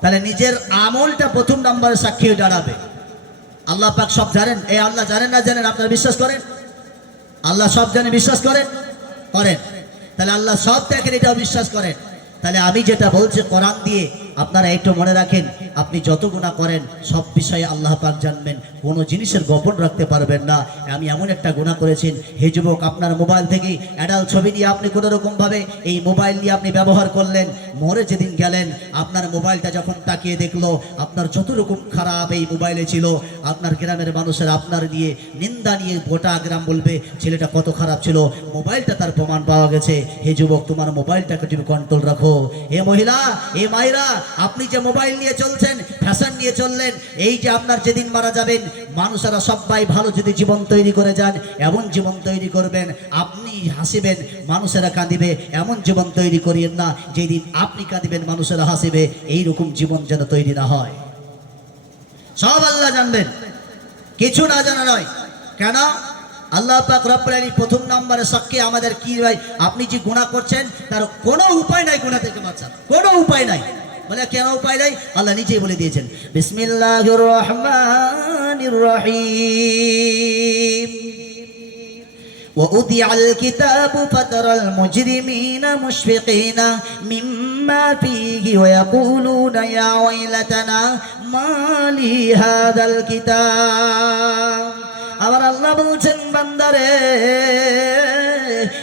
তাহলে নিজের আমলটা প্রথম নম্বরের সাক্ষী হয়ে দাঁড়াবে। আল্লাহ পাক সব জানেন। এই আল্লাহ জানেন না জানেন? আপনারা বিশ্বাস করেন? আল্লাহ সব জানে, বিশ্বাস করেন? করেন। তাহলে আল্লাহ সব দেখেন, এটাও বিশ্বাস করেন। তাহলে আমি যেটা বলছি কোরআন দিয়ে, আপনারা একটু মনে রাখেন, আপনি যত গুনাহ করেন সব বিষয়ে আল্লাহ পাক জানবেন, কোনো জিনিসের গোপন রাখতে পারবেন না। আমি এমন একটা গুনাহ করেছেন, হে যুবক, আপনার মোবাইল থেকে অ্যাডাল্ট ছবি নিয়ে আপনি কোনো রকমভাবে এই মোবাইল নিয়ে আপনি ব্যবহার করলেন, মরে যেদিন গেলেন, আপনার মোবাইলটা যখন তাকিয়ে দেখলো, আপনার যত রকম খারাপ এই মোবাইলে ছিল, আপনার গ্রামের মানুষের আপনার নিয়ে নিন্দা নিয়ে গোটা গ্রাম বলবে ছেলেটা কত খারাপ ছিল। মোবাইলটা তার প্রমাণ পাওয়া গেছে। হে যুবক, তোমার মোবাইলটাকে তুমি কন্ট্রোল রাখো। হে মহিলা, হে মায়েরা, আপনি যে মোবাইল নিয়ে চলছেন, ফ্যাশন নিয়ে চললেন, এই যে আপনার যেদিন মারা যাবেন, মানুষেরা সবাই ভালো যদি জীবন তৈরি করে যান, এমন জীবন তৈরি করবেন, আপনি হাসিবেন মানুষেরা কাঁদিবে, এমন জীবন তৈরি করিয়েন না যেদিন আপনি কাঁদিবেন মানুষেরা হাসিবে। এইরকম জীবন যেন তৈরি না হয়। সব আল্লাহ জানবেন, কিছু না জানা নয়। কেন? আল্লাহ পাক রব্বুল আলামিন প্রথম নম্বরে সাক্ষী আমাদের কি ভাই? আপনি যে গুনাহ করছেন তার কোনো উপায় নাই গুনাহ থেকে বাঁচার, কোনো উপায় নাই। বলে কেন উপায় নাই? আল্লাহ নিজেই বলে দিয়েছেন, বিসমিল্লাহির রহমানির রহিম। وَأُوذِيَ الْكِتَابُ فَتَرَى الْمُجْرِمِينَ مُشْفِقِينَ مِمَّا فِيهِ وَيَقُولُونَ يَا وَيْلَتَنَا مَا لِي هَذَا الْكِتَابِ। আবার আল্লাহ বলছেন, বান্দারে,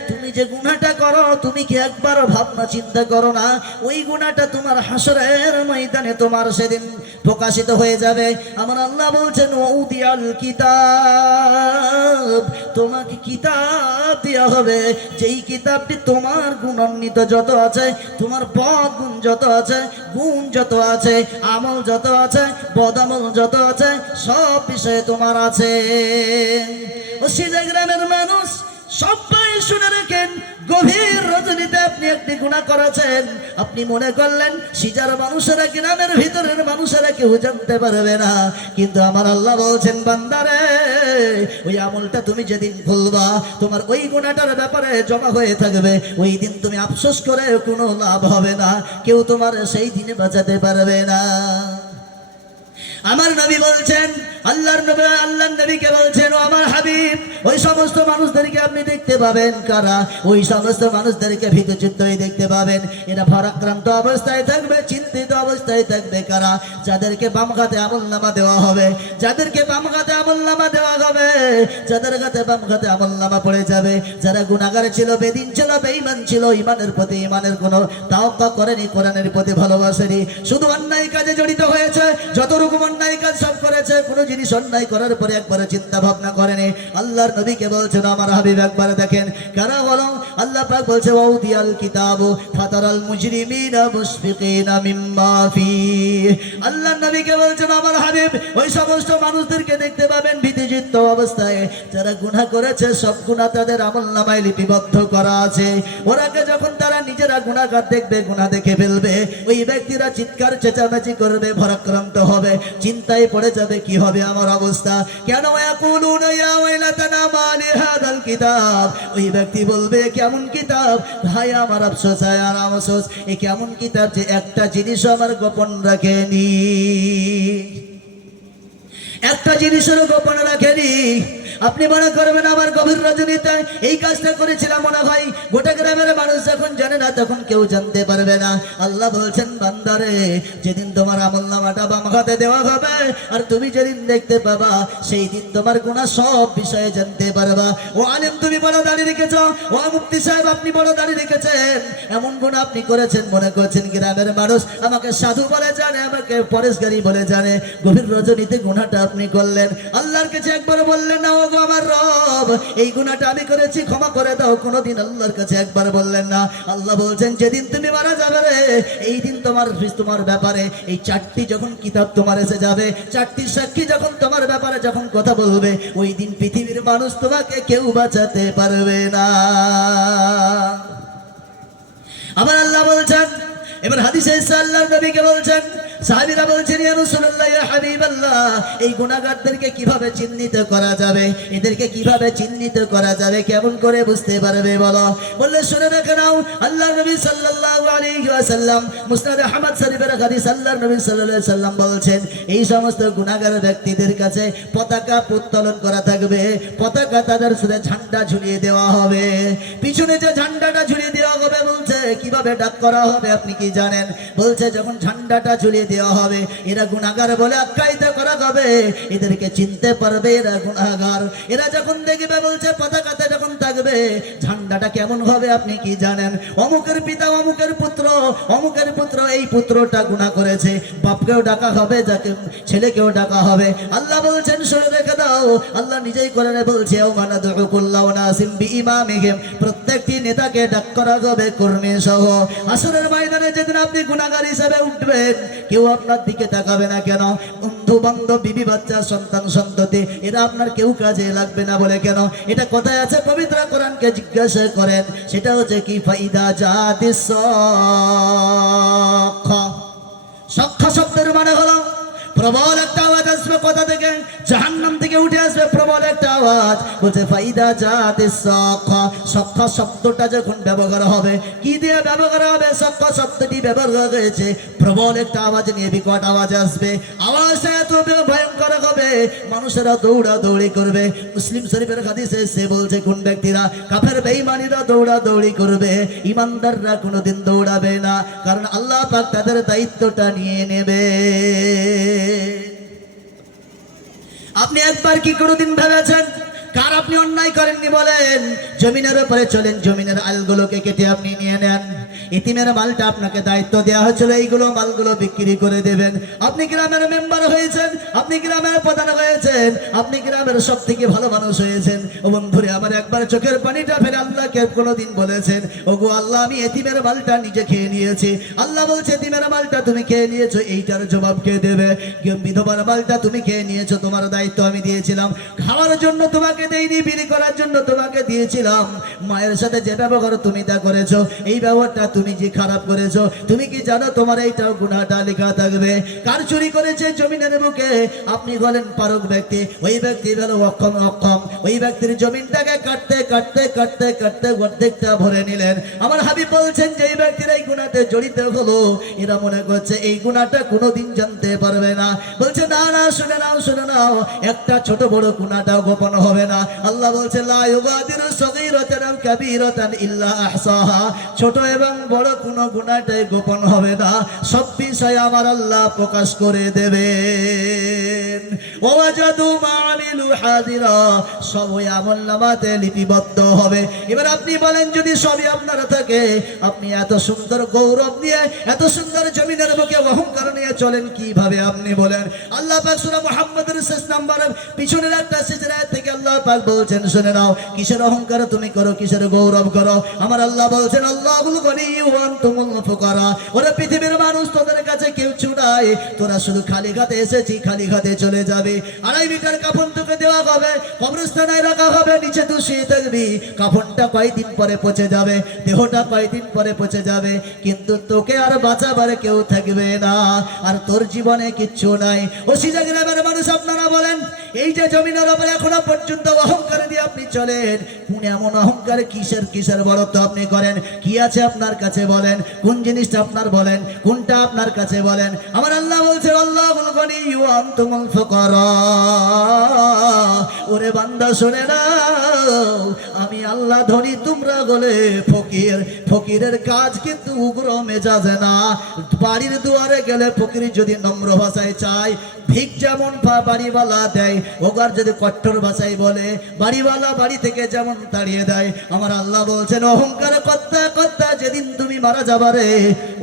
তুমি যে গুনাহটা করো, তুমি কি একবারও ভাবনা চিন্তা করো না? ওই গুনাহটা তোমার হাসরের ময়দানে তোমার সেদিন প্রকাশিত হয়ে যাবে। আমার আল্লাহ বলছেন, ওউদিয়াল কিতাব, তোমাকে কিতাব দেওয়া হবে, যেই কিতাবটি তোমার গুণান্বিত যত আছে, তোমার বদ গুণ যত আছে, গুণ যত আছে, আমল যত আছে, বদামল যত আছে, সব বিষয়ে তোমার আছে। ও সিজা গ্রামের মানুষ সবাই শুনে রাখেন, গভীর রজনীতে আপনি একটি গুনাহ করেছেন, আপনি মনে করলেন সিজার মানুষেরা, গ্রামের ভিতরের মানুষেরা কেউ জানতে পারবে না, কিন্তু আমার আল্লাহ বলছেন, বান্দারে, ওই আমলটা তুমি যেদিন ভুলবা, তোমার ওই গুনাহটার ব্যাপারে জমা হয়ে থাকবে, ওই দিন তুমি আফসোস করে কোনো লাভ হবে না, কেউ তোমার সেই দিনে বাঁচাতে পারবে না। আমার নবী বলছেন, আল্লাহর নবীকে বলছেন, ও আমার হাবিব, ওই সমস্ত মানুষদেরকে আপনি দেখতে পাবেন কারা? ওই সমস্ত মানুষদেরকে ভীতচিত্ত হয়ে দেখতে পাবেন। এরা ভারাক্রান্ত অবস্থায় থাকবে, চিন্তিত অবস্থায় থাকবে কারা? যাদেরকে বাম হাতে আমলনামা দেওয়া হবে, যাদেরকে বাম হাতে আমলনামা দেওয়া হবে, যাদের হাতে বাম হাতে আমলনামা পড়ে যাবে, যারা গুনাহগার ছিল, বেদিন ছিল, বেঈমান ছিল, ইমানের প্রতি ইমানের কোনো তাওয়াক্কা করেনি, কোরআনের প্রতি ভালোবাসেনি, শুধু অন্যায় কাজে জড়িত হয়েছে, যত রকম অন্যায় কাজ সব করেছে, কোনো জিনিস অন্যায় করার পরে একবার চিন্তা ভাবনা করেনি। আল্লাহর নবীকে বলছেন আমার হাবিব একবার দেখেন কারা হলো? আল্লাহ পাক বলছে ওয়াউদিয়াল কিতাব ফাতারাল মুজরিমিনা মুশফিকিনা মিম্মা ফি। আল্লাহর নবীকে বলছেন আমার হাবিব ওই সমস্ত মানুষদেরকে দেখতে পাবেন ভীতিযুক্ত অবস্থায়, যারা গুনাহ করেছে সব গুনাহ তাদের আমলনামায় লিপিবদ্ধ করা আছে। ওরাকে যখন তারা নিজেরা গুনাহগার দেখবে, গুনাহ দেখে ফেলবে, ওই ব্যক্তিরা চিৎকার চেঁচামেচি করবে, ভারাক্রান্ত হবে, চিন্তায় পড়ে যাবে কি হবে আমার অবস্থা, কেন ইয়াকুলুনা ইয়া ওয়াইলাতানা মা লিহাদাল কিতাব। ওই ব্যক্তি বলবে কেমন কিতাব, ভাই আমার আফসোস, হায় আর আফসোস, এই কেমন কিতাব যে একটা জিনিস আমার গোপন রাখেনি, একটা জিনিসেরও গোপন রাখেনি। আপনি মনে করবেন আমার গভীর রজনীতে এই কাজটা করেছিলাম, মনে হয় গোটা গ্রামের মানুষ যখন জানে না তখন কেউ জানতে পারবে না। আল্লাহ বলছেন বান্দারে, যেদিন তোমার আমলনামাটা বাম হাতে দেওয়া হবে আর তুমি যেদিন দেখতে পাবা, সেই দিন তোমার গুনাহ সব বিষয়ে জানতে পারবা। ও আলেম তুমি বড় দাঁড়িয়ে রেখেছ, ও মুফতি সাহেব আপনি বড় দাঁড়িয়ে রেখেছেন, এমন গুনাহ আপনি করেছেন, মনে করছেন গ্রামের মানুষ আমাকে সাধু বলে জানে, আমাকে পরেশগারি বলে জানে। গভীর রজনীতে গুনাহটা আপনি করলেন, আল্লাহর কাছে একবার বললেন না ও গো আমার রব এই গুনাহটা আমি করেছি, ক্ষমা করে দাও, কোনোদিন আল্লাহর কাছে একবার বললেন না। আল্লাহ বলছেন যেদিন তুমি মারা যাবে রে, এই দিন তোমার ব্যাপারে এই চারটি যখন কিতাব তোমার এসে যাবে, চারটি সাক্ষী যখন তোমার ব্যাপারে যখন কথা বলবে, ওই দিন পৃথিবীর মানুষ তোমাকে কেউ বাঁচাতে পারবে না। আবার আল্লাহ বলছেন, এবার হাদিসে এসে আল্লাহর নবীকে বলছেন, সাহাবীরা বলছেন ইয়া রাসূলুল্লাহ ইয়া হাবিবাল্লাহ এই গুনাহগারদেরকে কিভাবে চিহ্নিত করা যাবে, এদেরকে কিভাবে চিহ্নিত করা যাবে, কেমন করে বুঝতে পারবে বলো? বললে শুনে রেখে নাও, আল্লাহর নবী সাল্লাল্লাহু আলাইহি ওয়াসাল্লাম মুসনাদ আহমদ শরীফের হাদিস, আল্লাহর নবী সাল্লাল্লাহু আলাইহি সাল্লাম বলছেন এই সমস্ত গুনাহগার ব্যক্তিদের কাছে পতাকা উত্তোলন করা থাকবে, পতাকা তাদের সাথে ঝান্ডা ঝুলিয়ে দেওয়া হবে, পিছনে যে ঝান্ডাটা ঝুলিয়ে দেওয়া হবে, বলছে কিভাবে ডাক করা হবে আপনি কি জানেন? বলছে যখন ঝান্ডাটা ঝুলিয়ে দেওয়া হবে, এরা গুনাহগার বলে আখ্যায়িত করা হবে, এদেরকে চিনতে পারবে এরা গুনাহগার। এরা যখন দেখবে, বলছে পতাকাতে যখন থাকবে ঝান্ডাটা কেমন হবে আপনি কি জানেন? অমুকের পিতা অমুকের পুত্র, অমুকের পুত্র, এই পুত্রটা গুনাহ করেছে, বাপকেও ডাকা হবে, যাকে ছেলেকেও ডাকা হবে। আল্লাহ বলছেন শুনে রেখে দাও, আল্লাহ নিজেই করে বলছে ও মানাদু কুল্লাহু নাসিম বিইমামিহিম, প্রত্যেকটি নেতাকে ডাক করা হবে কর্মী সহ। আসরের ময়দানে যেদিন আপনি গুনাহগার হিসেবে উঠবেন, কেউ আপনার দিকে তাকাবে না কেন? বন্ধু বান্ধব, বিবি বাচ্চা, সন্তান সন্ততি, এরা আপনার কেউ কাজে লাগবে না বলে কেন? এটা কোথায় আছে? পবিত্র কোরআনকে জিজ্ঞাসা করেন, সেটা হচ্ছে কি ফাইদা জাতিস সাক্কা। সাক্কা শব্দের মানে হলো প্রবল একটা আওয়াজ আসবে কোথা থেকে? জাহান্নাম থেকে উঠে আসবে প্রবল একটা আওয়াজ। বলছে ফাইদা জাতিস সাক্কা, সাক্কা শব্দটা যখন ব্যবহার হবে, কি দিয়ে ব্যবহার হবে? সাক্কা শব্দটি ব্যবহার হয়েছে প্রবল একটা আওয়াজ নিয়ে, বিকট আওয়াজ আসবে, আওয়াজটা এত ভয়ঙ্কর হবে মানুষেরা দৌড়া দৌড়ি করবে। মুসলিম শরীফের হাদিসে সে বলছে কোন ব্যক্তিরা? কাফের বেঈমানিরা দৌড়া দৌড়ি করবে, ইমানদাররা কোনোদিন দৌড়াবে না, কারণ আল্লাহ পাক তাদের দায়িত্বটা নিয়ে নেবে। আপনি একবার কি কোনোদিন ভেবেছেন কার আপনি অন্যায় করেননি বলেন? জমিনের উপরে চলেন, জমিনের আলগুলোকে কেটে আপনি নিয়ে নেন, ইতিমের মালটা আপনাকে দায়িত্ব দেওয়া হয়েছিল, এইগুলো মালগুলো বিক্রি করে দেবেন। আপনি গ্রামের মেম্বার হয়েছেন, আপনি গ্রামের প্রধান হয়েছেন, আপনি গ্রামের সব থেকে ভালো মানুষ হয়েছেন। ও বন্ধুরে আমার একবার চোখের পানিটা ফেলে আল্লাহকে কোনোদিন বলেছেন ও গো আল্লাহ আমি এতিমের মালটা নিজে খেয়ে নিয়েছি? আল্লাহ বলছে এতিমের মালটা তুমি খেয়ে নিয়েছো, এইটার জবাব কে দেবে? বিধবার মালটা তুমি খেয়ে নিয়েছো, তোমার দায়িত্ব আমি দিয়েছিলাম, খাওয়ার জন্য তোমাকে দেইনি, বিলি করার জন্য তোমাকে দিয়েছিলাম। মায়ের সাথে যে ব্যবহার তুমি তা করেছো, এই ব্যবহারটা তুমি যে খারাপ করেছো, তুমি কি জানো তোমার এইটাও গুনাহটা লেখা থাকবে? কার চুরি করেছে জমিনের বুকে? আপনি বলেন পারক ব্যক্তি, ওই ব্যক্তি হলো অক্ষম, ওই ব্যক্তির জমিনটাকে কাটতে কাটতে কাটতে কাটতে অর্ধেকটা ভরে নিলেন। আমার হাবিব বলছেন যে এই ব্যক্তির এই গুনাহতে জড়িত হলো, এরা মনে করছে এই গুনাহটা কোনোদিন জানতে পারবে না। বলছে না না, শুনে নাও শুনে নাও, একটা ছোট বড় গুনাহটাও গোপন হবে না। না। আল্লাহ বলছেন লা ইউগাদিরু সগীরাতান আও কাবীরাতান ইল্লা আহসাহা, ছোট এবং বড় কোনো গুনাহটাই গোপন হবে না, সব বিষয় আমার আল্লাহ প্রকাশ করে দেবেন। ওয়াজাদু মা আমিলু হাদিরা, সবই আমলনামাতে লিপিবদ্ধ হবে। এবার আপনি বলেন যদি সবই আপনার থাকে, আপনি এত সুন্দর গৌরব নিয়ে, এত সুন্দর জমিনের বুকে অহংকার নিয়ে চলেন কিভাবে আপনি বলেন? আল্লাহ পাক সূরা মুহাম্মদের 6 নম্বরের পিছনের একটা সিজদা থেকে আল্লাহ পাক বলছেন শুনে নাও, কিসের অহংকার তুমি করো, কিসের গৌরব করো? আমার আল্লাহ বলছেন আল্লাহুল গনিয়্যু ওয়া আনতুমুল ফুকারা, ওরে পৃথিবীর মানুষ তোদের কাছে কেউ নাই, তোরা শুধু খালি হাতে এসেছি, খালি হাতে চলে যাবে। 2.5 মিটার কাফন তোকে দেওয়া হবে, কবরস্থানে রাখা হবে, নিচে তুই শুয়ে থাকবি, কাফনটা কয়েকদিন পরে পচে যাবে, দেহটা কয়েকদিন পরে পচে যাবে, কিন্তু তোকে আর বাঁচাবার কেউ থাকবে না, আর তোর জীবনে কিচ্ছু নাই। ও সিজা গ্রামের মানুষ আপনারা বলেন, এই যে জমিনের উপরে এখনো পর্যন্ত অহংকার দিয়ে আপনি চলেন, কোন এমন অহংকার, কিসের কিসের বড়ত্ব আপনি করেন? কি আছে আপনার কাছে বলেন? কোন জিনিসটা আপনার বলেন? কোনটা আপনার কাছে বলেন? আমার আল্লাহ বলছে আল্লাহুল গনিয়্যু ওয়া আনতুমুল ফুকারা, ওরে বান্দা শুনে নাও, আমি আল্লাহ ধনী, তোমরা বলে ফকির। ফকিরের কাজ কিন্তু উগ্র মেজাজে না। বাড়ির দুয়ারে গেলে ফকির যদি নম্র ভাষায় চায়, ভিক যেমন বাড়িওয়ালা দেয়, ওগার যদি কঠোর ভাষায় বলে, বাড়িওয়ালা বাড়ি থেকে যেমন তাড়িয়ে দেয়। আমার আল্লাহ বলছেন অহংকার করতে করতে যেদিন তুমি মারা যাবারে,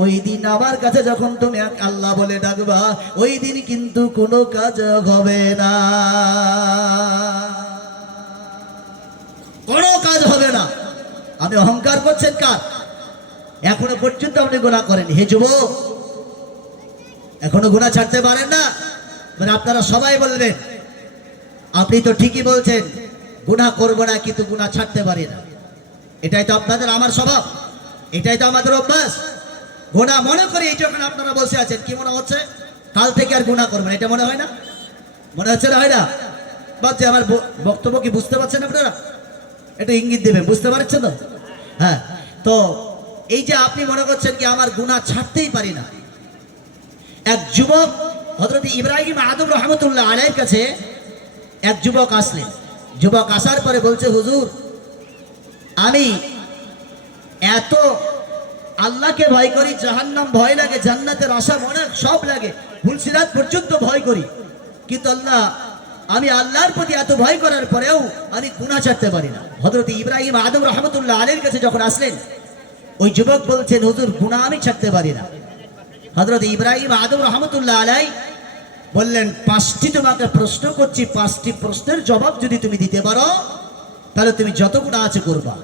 ওই দিন আমার কাছে যখন তুমি আল্লাহ বলে ডাকবা, ওই দিন কিন্তু কোনো কাজ হবে না, কোনো কাজ হবে না। আপনি অহংকার করছেন কার? এখনো পর্যন্ত আপনি গুনাহ করেন। হে যুবক, এখনো গুনাহ ছাড়তে পারেন না? মানে আপনারা সবাই বলবেন আপনি তো ঠিকই বলছেন, গুনাহ করবো না কিন্তু গুনাহ ছাড়তে পারি না। এটাই তো আপনাদের আমার স্বভাব, এটাই তো আমাদের অভ্যাস। গুনাহ মনে করি এই যখন আপনারা বসে আছেন, কি মনে হচ্ছে? কাল থেকে আর গুনাহ করবেন, এটা মনে হয় না? মনে হচ্ছে না? হয় না? বলছে আমার বক্তব্য কি বুঝতে পারছেন আপনারা? এটা ইঙ্গিত দেবেন, বুঝতে পারছেন তো? হ্যাঁ, তো এই যে আপনি মনে করছেন কি আমার গুনাহ ছাড়তেই পারি না। এক যুবক হযরত ইব্রাহিম আদম রহমতুল্লাহ আলাইহির কাছে এক যুবক আসলেন। যুবক আসার পরে বলছে হুজুর, আমি এত আল্লাহকে ভয় করি, জাহান্নাম ভয় লাগে, জান্নাতের আশা মনে সব লাগে, ফুলসিরাত পর্যন্ত ভয় করি, কিন্তু আল্লাহ, আমি আল্লাহর প্রতি এত ভয় করার পরেও আমি গুনাহ ছাড়তে পারি না। হযরত ইব্রাহিম আদম রহমতুল্লাহ আলাইহির কাছে যখন আসলেন, ওই যুবক বলছেন হুজুর গুনাহ আমি ছাড়তে পারি না। হযরত ইব্রাহিম আদম রহমতুল্লাহ আলাইহি বললেন 5টি তোমাকে প্রশ্ন করছি, 5টি প্রশ্নের জবাব যদি তুমি দিতে পারো তাহলে তুমি যত গুনাহ আছে করবা।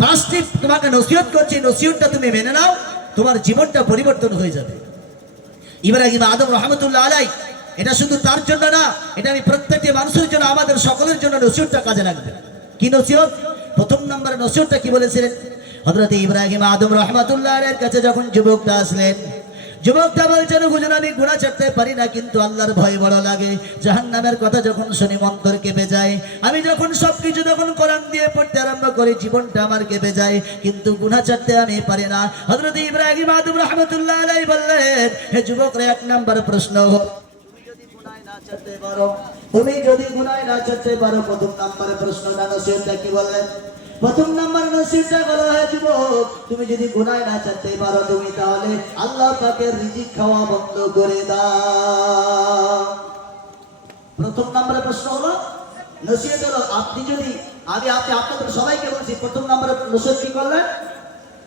5টি তোমাকে নসিহত করছি, নসিহতটা তুমি মেনে নাও, তোমার জীবনটা পরিবর্তন হয়ে যাবে। ইব্রাহিম আদম রহমতুল্লাহ আলাইহি এটা শুধু তার জন্য না, এটা আমি প্রত্যেকটি মানুষের জন্য, আমাদের সকলের জন্য নসিহতটা কাজে লাগবে। কি নসিহত? প্রথম নম্বরে নসিহতটা কি বলেছিলেন? হযরত ইব্রাহিম আদম রহমতুল্লাহ আলাইহির কাছে যখন যুবকটা আসলেন, যুবকটা বলছেন হুজুর আমি গুনাহ ছাড়তে পারি না, কিন্তু আল্লাহর ভয় বড় লাগে, জাহান্নামের কথা যখন শুনি অন্তর কেঁপে যায়, আমি যখন সবকিছু যখন কোরআন দিয়ে পড়তে আরম্ভ করি জীবনটা আমার কেঁপে যায়, কিন্তু গুনাহ ছাড়তে আমি পারি না। হযরত ইব্রাহিম আদম রহমতুল্লাহ আলাইহি বললেন, হে যুবকরা, 1 নম্বর প্রশ্ন, তুমি যদি গুনাহ না ছাড়তে পারো, প্রথম নম্বরে প্রশ্নটা নসিহতটা কি বললেন? প্রথম নম্বর নসিহতটা হলো, হে যুবক, তুমি যদি গুনাহ না ছাড়তে পারো, তুমি তাহলে আল্লাহ পাকের রিজিক খাওয়া বন্ধ করে দাও। প্রথম নম্বরের প্রশ্ন হলো, নসিহত হলো, আপনি যদি, আপনি আপনাদের সবাইকে বলছি, প্রথম নম্বরের নসিহত কি করলেন?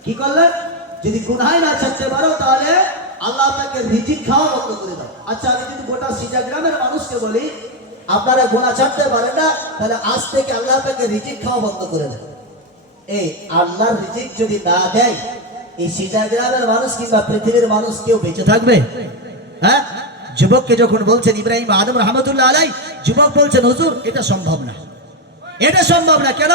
কি করলেন? যদি গুনাহ না ছাড়তে পারো তাহলে আল্লাহ পাকের রিজিক খাওয়া বন্ধ করে দাও। আচ্ছা, আমি যদি গোটা সিজা গ্রামের মানুষকে বলি আপনারা গুনাহ ছাড়তে পারেন না, তাহলে আজ থেকে আল্লাহ পাকের রিজিক খাওয়া বন্ধ করে দেন। এই আল্লাহর রিজিক যদি না দেয়, এই সিজা গ্রামের মানুষ কিংবা পৃথিবীর মানুষ কেউ বেঁচে থাকবে? হ্যাঁ? যুবককে যখন বলছেন ইব্রাহিম আদম রহমতুল্লাহ আলাইহি, যুবক বলছেন হুজুর এটা সম্ভব না, এটা সম্ভব না। কেন?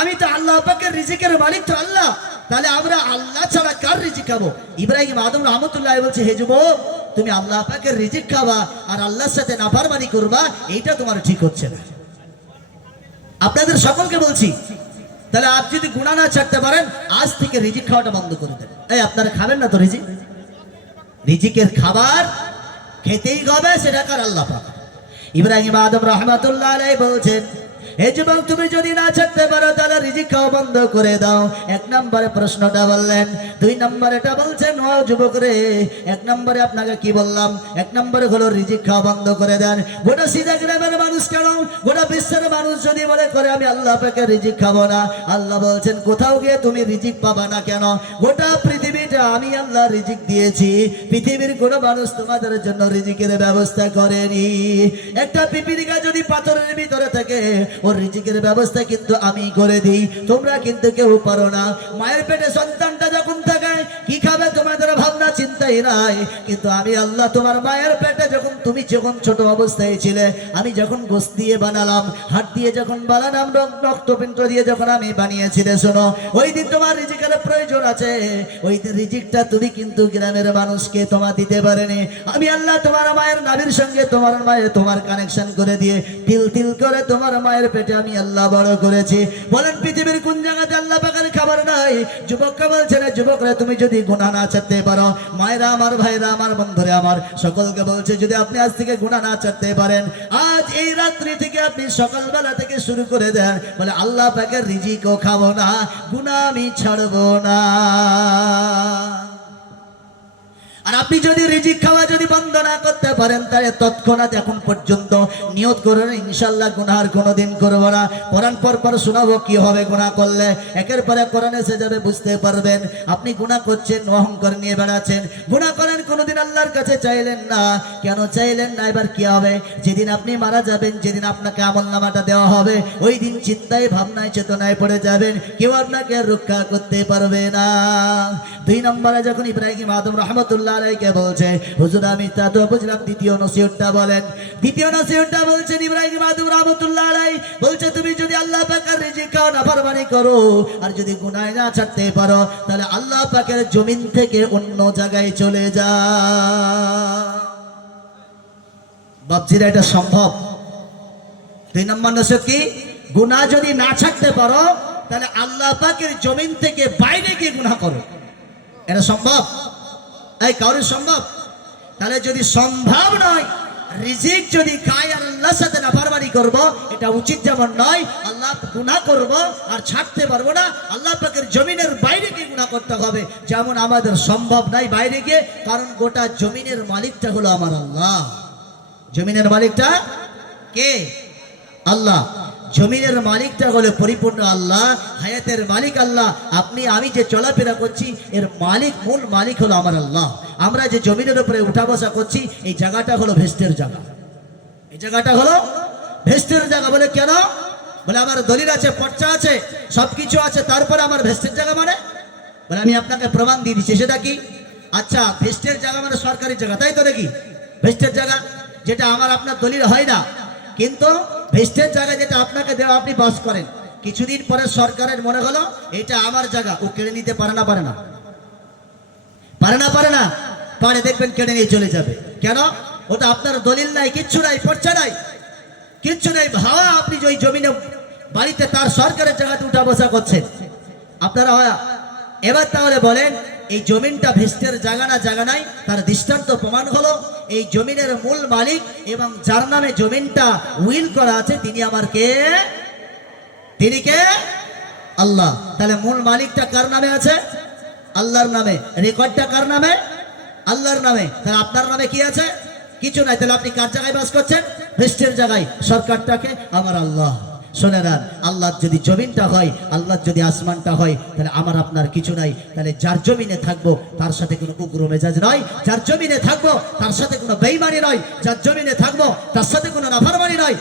আমি তো আল্লাহ পাকের রিজিকের মালিক তো আল্লাহ, তাহলে আমরা আল্লাহ ছাড়া কার রিজিক খাবো? ইব্রাহিম আদম রহমতুল্লাহ বলছে, হে যুবক, তুমি আল্লাহ পাকের রিজিক খাবা আর আল্লাহর সাথে নাফরমানি করবা, এইটা তোমার ঠিক হচ্ছে না। আপনাদের সকলকে বলছি, তাহলে আজ যদি গুনাহ না ছাড়তে পারেন, আজ থেকে রিজিক খাওয়াটা বন্ধ করে দেন। এই আপনারা খাবেন না তো রিজিক? রিজিকের খাবার খেতেই হবে, সেটা কার? আল্লাহ পাক। ইব্রাহিম আদম রহমতুল্লাহ আলাইহি বলছেন, এই যুবক তুমি যদি না ছাড়তে পারো তাহলে রিজিক খাওয়া বন্ধ করে দাও। এক নম্বরে প্রশ্নটা বললেন। দুই নম্বরে এটা বলছেন, ও যুবক রে, এক নম্বরে আপনাকে কি বললাম, এক নম্বরে হলো রিজিক খাওয়া বন্ধ করে দেন। গোটা সিধা গ্রামের মানুষ কেন, গোটা বিশ্বের মানুষ যদি মনে করে আমি আল্লাহ পাকের রিজিক খাবো না, আল্লাহ বলছেন কোথাও গিয়ে তুমি রিজিক পাবা না। কেন? গোটা পৃথিবীটা আমি আল্লাহ রিজিক দিয়েছি, পৃথিবীর কোনো মানুষ তোমাদের জন্য রিজিকের ব্যবস্থা করেনি। একটা পিপিলিকা যদি পাথরের ভিতরে থাকে, ওর রিজিকের ব্যবস্থা কিন্তু আমি করে দিই, তোমরা কিন্তু কেউ পারো না। মায়ের পেটে সন্তানটা যখন থাকে কি খাবে তোমাদের ভাবনা চিন্তাই নাই, কিন্তু আমি আল্লাহ তোমার মায়ের পেটে তুমি যখন ছোট অবস্থায় ছিলে, আমি যখন গোশত দিয়ে বানালাম, হাত দিয়ে যখন বানালাম, রক্তপিণ্ড দিয়ে যখন আমি বানিয়েছি রে, শোনো, ওই দিন তোমার রিজিকের প্রয়োজন আছে, ওই দিন রিজিকটা তুমি কিন্তু গ্রামের মানুষকে তোমার দিতে পারেনি। আমি আল্লাহ তোমার মায়ের নাভির সঙ্গে তোমার কানেকশন করে দিয়ে তিল তিল করে তোমার মায়ের পেটে আমি আল্লাহ বড় করেছি। বলেন পৃথিবীর কোন জায়গাতে আল্লাহ পাকের খাবার নাই? যুবককে বলছেন, যুবকরা তুমি যদি গুনাহ না ছাড়তে পারো, মায়েরা আমার, ভাইরা আমার, বন্ধুরা আমার, সকলকে বলছে যদি আপনি আজ থেকে গুনাহ না ছাড়তে পারেন, আজ এই রাত্রি থেকে আপনি সকালবেলা থেকে শুরু করে দেন, বলে আল্লাহ পাকের রিজিকও খাবো না, গুনাহ আমি ছাড়বো না। আর আপনি যদি রিজিক খাওয়া যদি বন্ধ না করতে পারেন, তাহলে তৎক্ষণাৎ এখন পর্যন্ত নিয়ত করেন ইনশাআল্লাহ গুনাহ কোনোদিন করবো না। কোরআন পর শোনাবো কি হবে গুনাহ করলে, একের পর এক কোরআন এসে যাবে, বুঝতে পারবেন আপনি গুনাহ করছেন, অহংকার নিয়ে বেড়াচ্ছেন, গুনাহ করেন, কোনোদিন আল্লাহর কাছে চাইলেন না। কেন চাইলেন না? এবার কি হবে? যেদিন আপনি মারা যাবেন, যেদিন আপনাকে আমলনামাটা দেওয়া হবে, ওই দিন চিন্তায় ভাবনায় চেতনায় পড়ে যাবেন, কেউ আপনাকে রক্ষা করতে পারবে না। দুই নম্বরে যখন ইব্রাহিম আদম রহমতুল্লাহ আলাইকে বলছে, হুজুর আমি তা তো বুঝলাম, দ্বিতীয় নসিহতটা বলেন। দ্বিতীয় নসিহতটা বলছেন ইব্রাহিম আদম রহমতুল্লাহ আলাই বলছে, তুমি যদি আল্লাহ পাকের রিজিক খাও, নাফরমানি করো, আর যদি গুনাহ না ছাড়তে পারো, তাহলে আল্লাহ পাকের জমিন থেকে অন্য জায়গায় চলে যাও। বাপজিরা, এটা সম্ভব? দুই নম্বর নসিহত কি? গুনাহ যদি না ছাড়তে পারো, তাহলে আল্লাহ পাকের জমিন থেকে বাইরে গিয়ে গুনাহ করো। এটা সম্ভব? এই কারোর সম্ভব? তাহলে যদি সম্ভব নয়, রিজিক যদি খাই আর আল্লাহর সাথে নাফরমানি করব, এটা উচিত যেমন নয়, আল্লাহ গুনাহ করব আর ছাড়তে পারবো না, আল্লাহ পাকের জমিনের বাইরে গিয়ে গুনাহ করতে হবে, যেমন আমাদের সম্ভব নাই বাইরে গিয়ে, কারণ গোটা জমিনের মালিকটা হলো আমার আল্লাহ। জমিনের মালিকটা কে? আল্লাহ। জমিনের মালিকটা হলো পরিপূর্ণ আল্লাহ, হায়াতের মালিক আল্লাহ। আপনি আমি যে চলাফেরা করছি, এর মালিক, মূল মালিক হলো আমার আল্লাহ। আমরা যে জমিনের উপরে উঠা বসা করছি, এই জায়গাটা হলো ভেস্টের জায়গা, এই জায়গাটা হলো ভেস্টের জায়গা। বলে কেন? বলে আমার দলিল আছে, পর্চা আছে, সবকিছু আছে, তারপরে আমার ভেস্টের জায়গা মানে? বলে আমি আপনাকে প্রমাণ দিয়ে দিচ্ছি। সেটা কি? আচ্ছা, ভেস্টের জায়গা মানে সরকারি জায়গা, তাই তো নাকি? ভেস্টের জায়গা যেটা আমার আপনার দলিল হয় না, কিন্তু ভেস্টের জায়গা যেটা আপনাকে দেওয়া, আপনি বাস করেন, কিছুদিন পরে সরকারের মনে হলো এটা আমার জায়গা, ও কেড়ে নিতে পারে না? পারে না? পারে না? পারে না? পারে। দেখবেন কেড়ে নিয়ে চলে যাবে। কেন? ওটা আপনার দলিল নাই, কিচ্ছু নাই, পর্চা নাই, কিচ্ছু নাই। ভাবা আপনি যে ওই জমিনে বাড়িতে তার সরকারের জায়গাতে উঠা বসা করছেন, আপনারা হয়। এবার তাহলে বলেন, এই জমিনটা ভেস্টের জায়গা না জায়গা নাই? তার দৃষ্টান্ত প্রমাণ হলো এই জমিনের মূল মালিক এবং যার নামে জমিনটা উইল করা আছে, তিনি আমার কে? তিনি কে? আল্লাহ। তাহলে মূল মালিকটা কার নামে আছে? আল্লাহর নামে। রেকর্ডটা কার নামে? আল্লাহর নামে। তাহলে আপনার নামে কি আছে? কিছু নাই। তাহলে আপনি কার জায়গায় বাস করছেন? ভেস্টের জায়গায়। সরকারটাকে আমার আল্লাহ। শুনে নেন, আল্লাহর যদি জমিনটা হয়, আল্লাহর যদি আসমানটা হয়, তাহলে আমার আপনার কিছু নাই। তাহলে যার জমিনে থাকবো তার সাথে কোনো উগ্র মেজাজ নয়, যার জমিনে থাকবো তার সাথে কোনো বেঈমানি নয়, যার জমিনে থাকবো তার সাথে কোনো নাফরমানি নয়,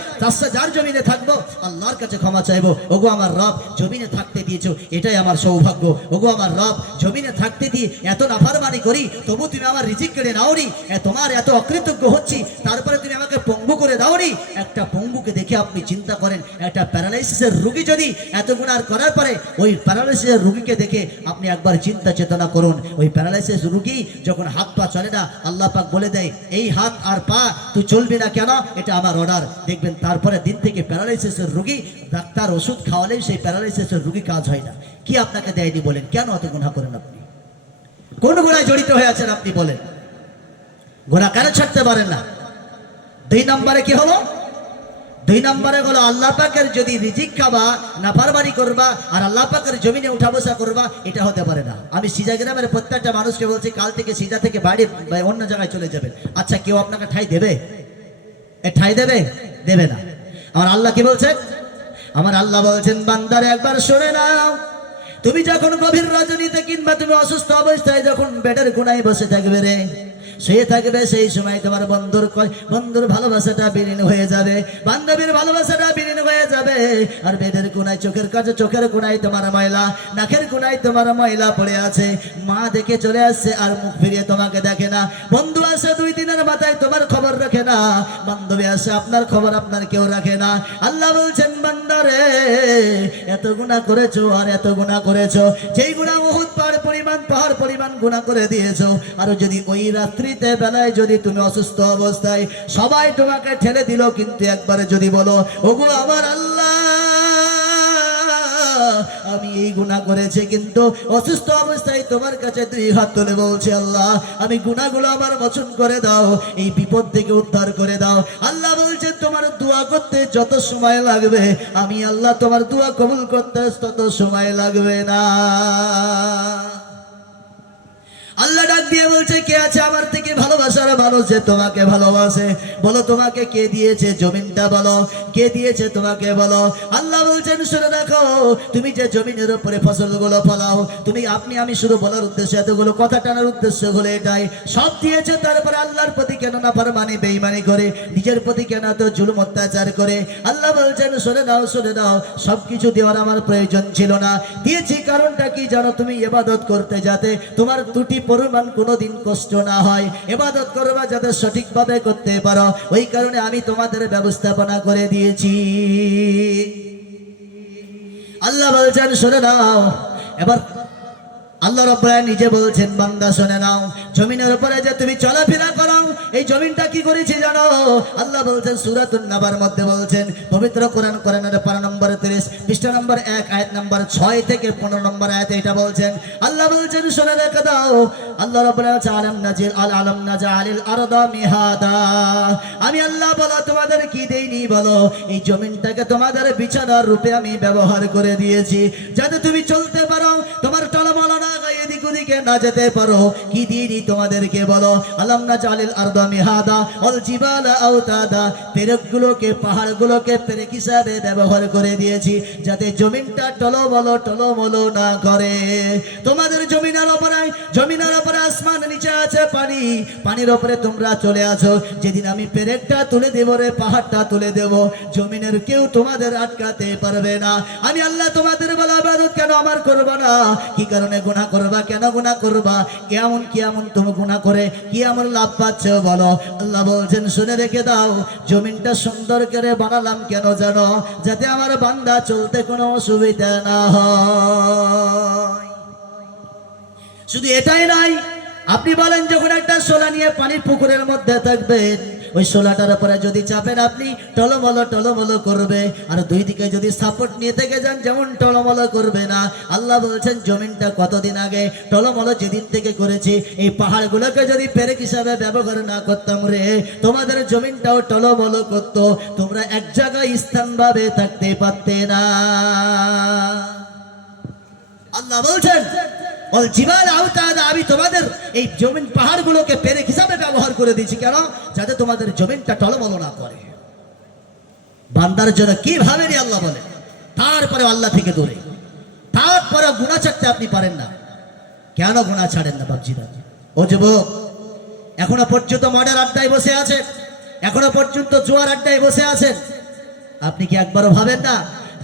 যার জমিনে থাকবো আল্লাহর কাছে ক্ষমা চাইবো। ওগো আমার রব, জমিনে থাকতে দিয়েছো, এটাই আমার সৌভাগ্য। ওগো আমার রব, জমিনে থাকতে দিয়ে এত নাফরমানি করি, তবু তুমি আমার রিজিক কেড়ে নাওনি, তোমার এত অকৃতজ্ঞ হচ্ছি, তারপরে তুমি আমাকে পঙ্গু করে দাওনি। একটা পঙ্গুকে দেখে আপনি চিন্তা করেন, একটা প্যারালাইসিসের রোগী যদি এত গুনাহ করার পরে, ওই প্যারালাইসিসের রোগীকে দেখে আপনি একবার চিন্তা চেতনা করুন। ওই প্যারালাইসিস রোগী যখন হাত পা চলে না, আল্লাহ পাক বলে দেয়, এই হাত আর পা তুই চলবি না, কেন? এটা আমার অর্ডার। দেখবেন তারপরে দিন থেকে প্যারালাইসিসের রোগী, ডাক্তার ওষুধ খাওয়ালেই সেই প্যারালাইসিসের রোগী কাজ হয় না। কি আপনাকে দেয়নি বলেন? কেন এত গুনাহ করেন আপনি? কোন গুনাহে জড়িত হয়ে আছেন আপনি বলেন? গুনাহ কেন ছাড়তে পারেন না? দুই নম্বরে কি হলো? দুই নম্বরে হলো আল্লাহ পাকের যদি রিজিক খাবা নাফরমানি করবা আর আল্লাহ পাকের জমিনে উঠা বসা করবা, এটা হতে পারে না। আমি সিজা গ্রামের প্রত্যেকটা মানুষকে বলছি কাল থেকে সিজা থেকে বাড়ি অন্য জায়গায় চলে যাবেন। আচ্ছা কেউ আপনাকে ঠাই দেবে? ঠাই দেবে? দেবে না। আমার আল্লাহ কি বলছেন? আমার আল্লাহ বলছেন বান্দারে একবার শুনে নাও, তুমি যখন গভীর রজনীতে কিংবা তুমি অসুস্থ অবস্থায় যখন বেডের কোনায় বসে থাকবে রে, শুয়ে থাকবে, সেই সময় তোমার বন্ধুর ভালোবাসাটা বিলীন হয়ে যাবে, বান্ধবীর ভালোবাসাটা বিলীন হয়ে যাবে। আর বেডের কোনায় চোখের কাছে চোখের কোনায় তোমার ময়লা, নাকের কোনায় তোমার ময়লা পড়ে আছে, মা দেখে চলে আসছে আর মুখ ফিরিয়ে তোমাকে দেখে না, বন্ধু আসে 2 দিনের মাথায় তোমার খবর রাখে না, বান্ধবী আসে আপনার খবর আপনার কেউ রাখে না। আল্লাহ বলছেন বান্দারে এত গুনাহ করেছো আর এত গুনাহ করেছো, যেই গুনাহ উহুদ পাহাড় পরিমাণ গুনাহ করে দিয়েছো। আর যদি ওই রাত্রিতে বেলায় যদি তুমি অসুস্থ অবস্থায় সবাই তোমাকে ঠেলে দিল, কিন্তু একবারে যদি বলো ওগো আমার আল্লাহ আমি এই গুনাহ করেছি, কিন্তু অসুস্থ অবস্থায় তোমার কাছে 2 হাত তুলে বলছি আল্লাহ আমি গুনাহগুলো আমার মোচন করে দাও, এই বিপদ থেকে উদ্ধার করে দাও। আল্লাহ বলছেন তোমার দোয়া করতে যত সময় লাগবে আমি আল্লাহ তোমার দোয়া কবুল করতে তত সময় লাগবে না। আল্লাহ ডাক দিয়ে বলছে কে আছে আমার থেকে ভালোবাসার মানুষ যে তোমাকে ভালোবাসে? বলো তোমাকে কে দিয়েছে জমিনটা, বলো কে দিয়েছে তোমাকে বলো। আল্লাহ বলছেন শুনে রাখো, তুমি যে জমিনের উপরে ফসলগুলো ফলাও, তুমি আমি শুধু বলার উদ্দেশ্য এতগুলো কথা টানার উদ্দেশ্য হলো এটাই, সব দিয়েছে, তারপরে আল্লাহর প্রতি কেন না ফরমানি বেঈমানি করে, নিজের প্রতি কেন তো জুলুম অত্যাচার করে। আল্লাহ বলছেন শুনে নাও সবকিছু দেওয়ার আমার প্রয়োজন ছিল না, দিয়েছি কারণটা কি জানো? তুমি ইবাদত করতে যাতে তোমার ত্রুটি পরিমাণ কোনোদিন কষ্ট না হয়, ইবাদত করবা যাতে সঠিকভাবে করতে পারো, ওই কারণে আমি তোমাদের ব্যবস্থাপনা করে দিয়েছি। আল্লাহ বলছেন শুনে নাও। এবার আল্লাহ রাব্বুল আলামিন নিজে বলছেন বান্দা শুনে নাও, জমিনের উপরে যে তুমি চলাফেরা করো এই জমিনটা কি করেছে জানো? আল্লাহ বলছেন সূরাতুন নাবার মধ্যে বলছেন, পবিত্র কোরআনের পারা নম্বর 30 পৃষ্ঠা নম্বর 1 আয়াত নম্বর 6 থেকে 15 নম্বর আয়াতে এটা বলছেন। আল্লাহ বলছেন শুনে রেখে দাও, আল্লাহ রাব্বুল আলামিন আলাম নাজালিল আরদা মিহাদা, আমি আল্লাহ বলো তোমাদের কি দেইনি বলো, এই জমিনটাকে তোমাদের বিছানার রূপে আমি ব্যবহার করে দিয়েছি যাতে তুমি চলতে পারো, তোমার টলমল না এদিক ওদিকে না যেতে পারো। কি দিইনি তোমাদেরকে বলো? আলাম নাজালিল আরদা মিহাদা ওয়াল জিবালা আওতাদা, পেরেকগুলোকে পাহাড়গুলোকে পেরেক হিসাবে ব্যবহার করে দিয়েছি যাতে জমিনটা টলমল না করে। তোমাদের জমিনের উপরে আসমান, নিচে আছে পানি, পানির উপরে তোমরা চলে আসো, যেদিন আমি পেরেকটা তুলে দেব রে, পাহাড়টা তুলে দেব, জমিনের কেউ তোমাদের আটকাতে পারবে না। আমি আল্লাহ তোমাদের বলা ইবাদত কেন আমার করবা না? কি কারণে গুনাহ করবা? কেন গুনাহ করবা? কেমন তুমি গুনাহ করে কি এমন লাভ পাচ্ছ বলো? আল্লাহ বলছেন শুনে রেখে দাও, জমিনটা সুন্দর করে বানালাম কেন জানো? যাতে আমার বান্দা চলতে কোনো অসুবিধা না হয়। শুধু এটাই নয়, আপনি বলেন যখন একটা শোলা নিয়ে পানির পুকুরের মধ্যে থাকবেন, ওই শোলাটার উপরে যদি চাপেন আপনি টলমল করবে, আর 2 দিকে যদি সাপোর্ট নিয়ে থেকে যান যেমন টলমল করবে না। আল্লাহ বলছেন জমিনটা কতদিন আগে টলমল যেদিন থেকে করেছি, এই পাহাড়গুলোকে যদি পেরেক হিসাবে ব্যবহার না করতাম রে, তোমাদের জমিনটাও টলমল করতো, তোমরা এক জায়গায় স্থানভাবে থাকতে পারতে না। আল্লাহ বলছেন ওয়াল জিবাল আওতাদা, আমি তোমাদের এই জমিন পাহাড়গুলোকে পেরেক হিসাবে ব্যবহার করে দিয়েছি কেন? যাতে তোমাদের জমিনটা টলমল না করে। বান্দার জন্য কি ভাবেনি আল্লাহ বলে, তারপরে আল্লাহ থেকে দূরে, তারপরে গুনাহ ছাড়তে আপনি পারেন না। কেন গুনাহ ছাড়েন না বাপজিরা? ও যুবক এখনো পর্যন্ত মদের আড্ডায় বসে আছে, এখনো পর্যন্ত জুয়ার আড্ডায় বসে আছেন, আপনি কি একবারও ভাবেন না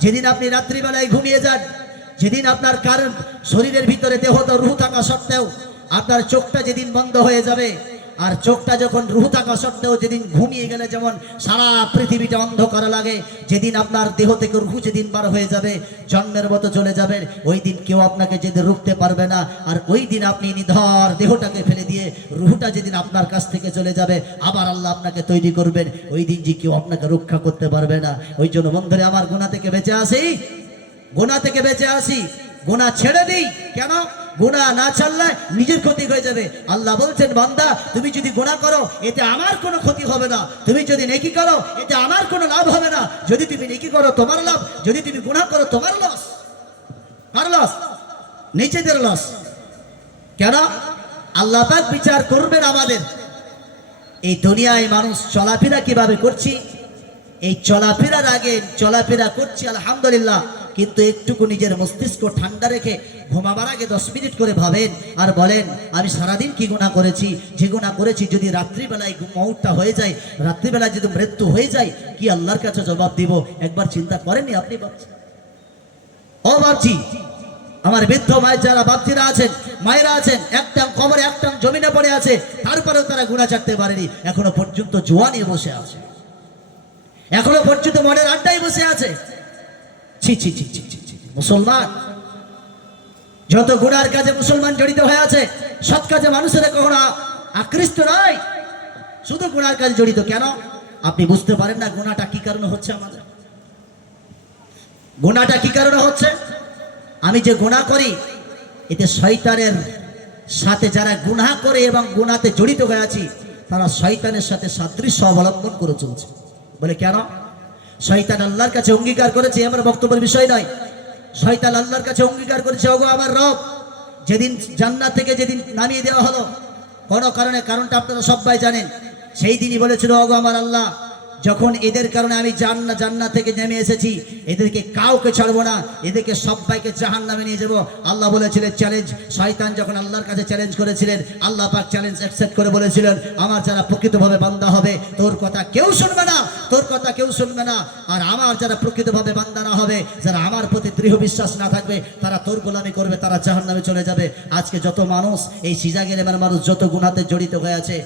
যেদিন আপনি রাত্রিবেলায় ঘুমিয়ে যান, যেদিন আপনার কারণ শরীরের ভিতরে দেহ তো রূহ থাকা সত্ত্বেও আপনার চোখটা যেদিন বন্ধ হয়ে যাবে, আর চোখটা যখন রূহ থাকা সত্ত্বেও যেদিন ঘুমিয়ে গেলে যেমন সারা পৃথিবীটা অন্ধকার লাগে, যেদিন আপনার দেহ থেকে রূহ যেদিন বার হয়ে যাবে, জন্মের মতো চলে যাবেন, ওই দিন কেউ আপনাকে যেদিন রুখতে পারবে না। আর ওই দিন আপনি নিধর দেহটাকে ফেলে দিয়ে রূহটা যেদিন আপনার কাছ থেকে চলে যাবে, আবার আল্লাহ আপনাকে তৈরি করবেন, ওই দিন যে কেউ আপনাকে রক্ষা করতে পারবে না। ওই জন্য বন্ধুরে আমার গুনাহ থেকে বেঁচে আসি, গুনাহ থেকে বেঁচে আসি, গুনাহ ছেড়ে দিই। কেন? গুনাহ না ছাড়লে নিজের ক্ষতি হয়ে যাবে। আল্লাহ বলছেন, বান্দা তুমি যদি গুনাহ করো এতে আমার কোনো ক্ষতি হবে না, তুমি যদি নেকি করো এতে আমার কোনো লাভ হবে না। যদি তুমি নেকি করো তোমার লাভ, যদি তুমি গুনাহ করো তোমার লস। আর লস, নিজেদের লস। কেন? আল্লাহ পাক বিচার করবেন আমাদের। এই দুনিয়ায় মানুষ চলাফেরা কিভাবে করছি, এই চলাফেরার আগে চলাফেরা করছি আলহামদুলিল্লাহ, কিন্তু একটুকু নিজের মস্তিষ্ক ঠান্ডা রেখে ঘুমাবার আগে 10 মিনিট করে ভাবেন আর বলেন, আমি সারাদিন কি গুনাহ করেছি, যে গুনাহ করেছি যদি রাত্রিবেলায় মউতটা হয়ে যায়, রাত্রিবেলায় যদি মৃত্যু হয়ে যায়, কি আল্লাহর কাছে জবাব দিব? একবার চিন্তা করেননি আপনি? বাপজি, ও বাপজি, আমার বৃদ্ধ মায়ের যারা বাপজিরা আছেন, মায়েরা আছেন, একটা কবরে একটা জমিনে পড়ে আছে, তারপরেও তারা গুনাহ ছাড়তে পারেনি, এখনো পর্যন্ত জুয়া নিয়ে বসে আছে, এখনো পর্যন্ত মনের আড্ডায় বসে আছে। ছি ছি ছি ছি ছি ছি। মুসলমান, যত গুনার কাজে মুসলমান জড়িত হয়ে আছে, সৎ কাজে মানুষেরা কখনো আকৃষ্ট নয়, শুধু গুনার কাজে জড়িত। কেন? আপনি বুঝতে পারেন না গুনাহটা কি কারণে হচ্ছে আমাদের? গুনাহটা কি কারণে হচ্ছে? আমি যে গুনাহ করি, এতে শয়তানের সাথে যারা গুনাহ করে এবং গুনাহতে জড়িত হয়ে আছি, তারা শয়তানের সাথে সাদৃশ্য অবলম্বন করে চলছে। বলে কেন? শয়তান আল্লাহর কাছে অঙ্গীকার করেছে, আমার বক্তব্যের বিষয় নয়, শয়তান আল্লাহর কাছে অঙ্গীকার করেছে, ওগো আমার রব, যেদিন জান্নাত থেকে যেদিন নামিয়ে দেওয়া হলো কোনো কারণে, কারণটা আপনারা সবাই জানেন, সেই দিনই বলেছিল, ওগো আমার আল্লাহ, যখন এদের কারণে আমি জান্নাত থেকে নেমে এসেছি, এদেরকে কাউকে ছাড়বো না, এদেরকে সবাইকে জাহান্নামে নিয়ে যাব। আল্লাহ বলেছিলেন চ্যালেঞ্জ। শয়তান যখন আল্লাহর কাছে চ্যালেঞ্জ করেছিলেন, আল্লাহ পাক চ্যালেঞ্জ অ্যাকসেপ্ট করে বলেছিলেন, আমার যারা প্রকৃতভাবে বান্দা হবে, তোর কথা কেউ শুনবে না, তোর কথা কেউ শুনবে না, আর আমার যারা প্রকৃতভাবে বান্দা না হবে, যারা আমার প্রতি দৃঢ় বিশ্বাস না থাকবে, তারা তোর গোলামি করবে, তারা জাহান্নামে চলে যাবে। আজকে যত মানুষ এই সিজাগের মানুষ যত গুনাহতে জড়িত হয়ে আছে,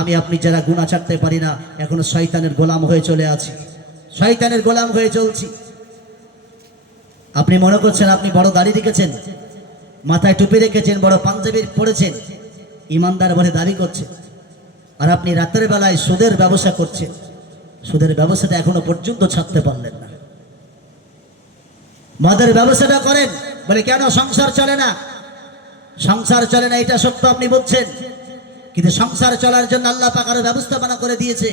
আমি আপনি যারা গুনাহ ছাড়তে পারি না, এখনো শয়তানের গোলাম হয়ে চলে আছি, শয়তানের গোলাম হয়ে চলছি। আপনি মনে করছেন আপনি বড় দাড়ি রেখেছেন, মাথায় টুপি রেখেছেন, বড় পাঞ্জাবি পরেছেন, ইমানদার বলে দাবি করছেন, আর আপনি রাতের বেলায় সুদের ব্যবসা করছেন। সুদের ব্যবসাটা এখনো পর্যন্ত ছাড়তে পারলেন না। মদের ব্যবসাটা করেন, বলে কেন? সংসার চলে না, সংসার চলে না, এটা সত্য আপনি বলছেন, কিন্তু সংসার চলার জন্য আল্লাহ পাক আরো ব্যবস্থাপনা করে দিয়েছে,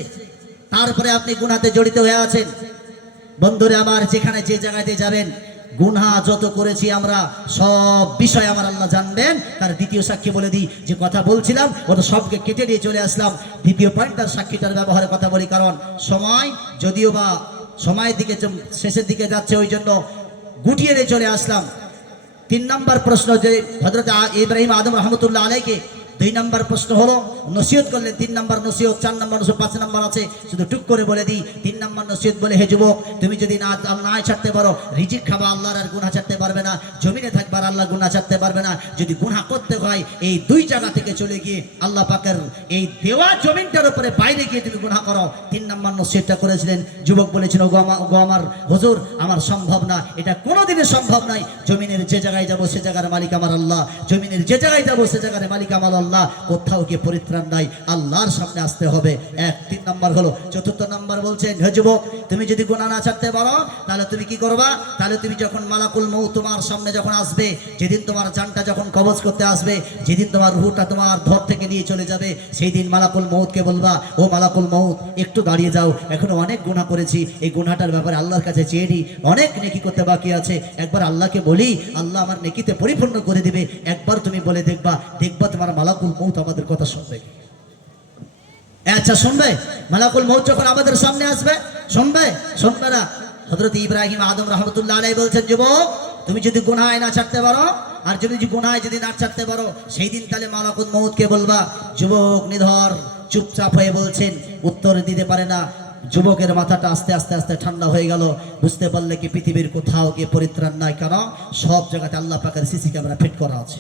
তারপরে আপনি গুনাহতে জড়িত হয়ে আছেন। বন্ধুরে আমার, যেখানে যে জায়গাতে যাবেন, গুনাহ যত করেছি আমরা, সব বিষয় আমার আল্লাহ জানবেন। তার দ্বিতীয় সাক্ষী বলে দিই, যে কথা বলছিলাম ওটা সবকে কেটে দিয়ে চলে আসলাম। দ্বিতীয় পয়েন্টটার সাক্ষীটার ব্যবহারের কথা বলি, কারণ সময় যদিও বা সময়ের দিকে শেষের দিকে যাচ্ছে, ওই জন্য গুটিয়ে দিয়ে চলে আসলাম। 3 নম্বর প্রশ্ন, যে হযরত ইব্রাহিম আদম রহমতুল্লাহ আলাইকে 2 নম্বর প্রশ্ন হলো নসিহত করলেন। 3 নম্বর নসিহত, 4 নম্বর নসিহত, 5 নম্বর আছে, শুধু টুক করে বলে দিই। 3 নম্বর নসিহত বলে, হে যুবক, তুমি যদি না ছাড়তে পারো, রিজিক খাবা আল্লাহর, আর গুনাহ ছাড়তে পারবে না, জমিনে থাকবার আল্লাহ গুনাহ ছাড়তে পারবে না। যদি গুনাহ করতে হয়, এই 2 জায়গা থেকে চলে গিয়ে আল্লাহ পাকের এই দেওয়া জমিনটার উপরে বাইরে গিয়ে তুমি গুনাহ করো। 3 নম্বর নসিহতটা করেছিলেন। যুবক বলেছিল, ওগো আমার হুজুর, আমার সম্ভব না, এটা কোনোদিনই সম্ভব নয়। জমিনের যে জায়গায় যাবো সে জায়গার মালিক আমার আল্লাহ, জমিনের যে জায়গায় যাবো সে জায়গার মালিক আমার আল্লাহ, কোথাও গিয়ে পরিত্রাণ নাই, আল্লাহর সামনে আসতে হবে। 3 নম্বর হলো। 4 নম্বর বলছেন, হে যুবক, তুমি যদি গুনাহ না ছাড়তে পারো, তাহলে তুমি কি করবা? তাহলে তুমি যখন মালাকুল মউত তোমার সামনে যখন আসবে, যেদিন তোমার জানটা যখন কবজ করতে আসবে, যেদিন তোমার রূহটা তোমার ধর থেকে নিয়ে চলে যাবে, সেই দিন মালাকুল মউতকে বলবা, ও মালাকুল মউত, একটু দাঁড়িয়ে যাও, এখনো অনেক গুনাহ করেছি, এই গুনাহটার ব্যাপারে আল্লাহর কাছে চেয়ে নিই, অনেক নেকি করতে বাকি আছে, একবার আল্লাহকে বলি, আল্লাহ আমার নেকিতে পরিপূর্ণ করে দিবে। একবার তুমি বলে দেখবা, তোমার মালাকুল মউত আমাদের কথা শুনবে। আচ্ছা, শুনবে? মালাকুল মউত যখন আমাদের সামনে আসবে, শুনবে? শুনবে না? হযরত ইব্রাহিম আদম রহমতুল্লাহ আলাইহি বলছেন, যুবক, তুমি যদি গুনাহ না ছাড়তে পারো, আর যদি গুনাহ যদি না ছাড়তে পারো, সেই দিন তাহলে মালাকুল মউতকে বলবা। যুবক নিধর চুপচাপ হয়ে বলছেন, উত্তর দিতে পারে না। যুবকের মাথাটা আস্তে আস্তে আস্তে ঠান্ডা হয়ে গেল, বুঝতে পারলে কি পৃথিবীর কোথাও গিয়ে পরিত্রাণ নাই, কারণ সব জায়গাতে আল্লাহ পাকের সিসি ক্যামেরা ফিট করা আছে।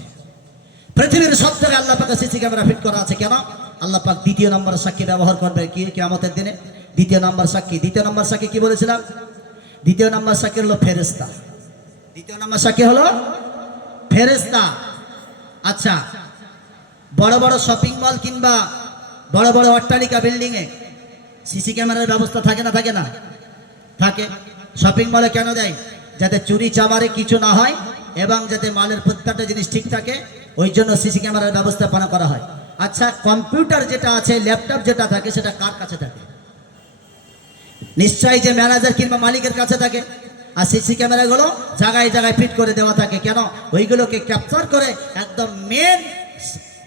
পৃথিবীর সব জায়গায় আল্লাহ পাকের সিসি ক্যামেরা ফিট করা আছে। কেন? আল্লাহ পাক 2 নম্বর সাক্ষী ব্যবহার করবে কি কিয়ামতের দিনে? 2 নম্বর সাক্ষী। 2 নম্বর সাক্ষী কি বলেছিলাম? 2 নম্বর সাক্ষী হলো ফেরেশতা। 2 নম্বর সাক্ষী হলো ফেরেশতা। আচ্ছা, বড় বড় শপিং মল কিংবা বড় বড় অট্টালিকা বিল্ডিং এ সিসি ক্যামেরার ব্যবস্থা থাকে না? থাকে না? থাকে। শপিং মলে কেন দেয়? যাতে চুরি চামারে কিছু না হয় এবং যাতে মালের প্রত্যেকটা জিনিস ঠিক থাকে, ওই জন্য সিসি ক্যামেরার ব্যবস্থাপনা করা হয়। আচ্ছা, কম্পিউটার যেটা আছে, ল্যাপটপ যেটা থাকে, সেটা কার কাছে থাকে? নিশ্চয়ই যে ম্যানেজার কিংবা মালিকের কাছে থাকে। আর সিসি ক্যামেরাগুলো জায়গায় জায়গায় ফিট করে দেওয়া থাকে। কেন? ওইগুলোকে ক্যাপচার করে একদম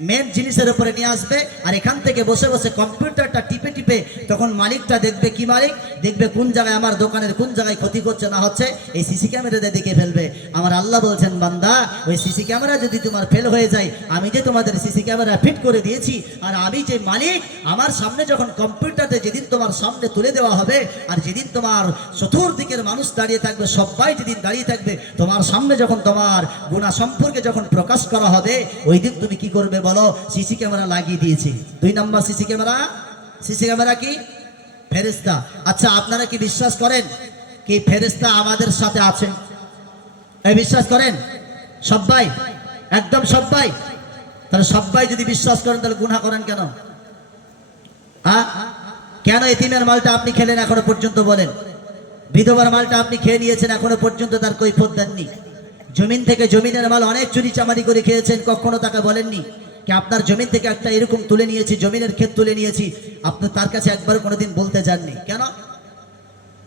মেন জিনিসের উপরে নিয়ে আসবে, আর এখান থেকে বসে বসে কম্পিউটারটা টিপে টিপে তখন মালিকটা দেখবে। কি মালিক? দেখবে কোন জায়গায় আমার দোকানের কোন জায়গায় ক্ষতি করছে না হচ্ছে, এই সিসি ক্যামেরাতে দেখে ফেলবে। আমার আল্লাহ বলছেন, বান্দা, ওই সিসি ক্যামেরা যদি তোমার ফেল হয়ে যায়, আমি যে তোমাদের সিসি ক্যামেরা ফিট করে দিয়েছি, আর আমি যে মালিক, আমার সামনে যখন কম্পিউটারতে যেদিন তোমার সামনে তুলে দেওয়া হবে, আর যেদিন তোমার চতুর্দিকের মানুষ দাঁড়িয়ে থাকবে, সবাই যেদিন দাঁড়িয়ে থাকবে, তোমার সামনে যখন তোমার গুনাহ সম্পর্কে যখন প্রকাশ করা হবে, ওই দিন তুমি কি করবে বলো? সিসি ক্যামেরা লাগিয়ে দিয়েছি। 2 নম্বর সিসি ক্যামেরা কি? ফেরেশতা। আচ্ছা, আপনারা কি বিশ্বাস করেন কি ফেরেশতা আমাদের সাথে আছে? এই বিশ্বাস করেন সবাই? একদম সবাই? তাহলে সবাই যদি বিশ্বাস করেন, তাহলে গুনাহ করেন কেন? কেন এতিমের মালটা আপনি খেলেন এখনো পর্যন্ত? বলেন। বিধবার মালটা আপনি খেয়ে নিয়েছেন, এখনো পর্যন্ত তার কৈফিয়ত দেননি। জমিন থেকে জমিনের মাল অনেক চুরি চামারি করে খেয়েছেন, কখনো তাকে বলেননি কি আপনার জমিন থেকে একটা এরকম তুলে নিয়েছি, জমিনের ক্ষেত তুলে নিয়েছি, আপনি তার কাছে একবার কোনোদিন বলতে যাননি। কেন?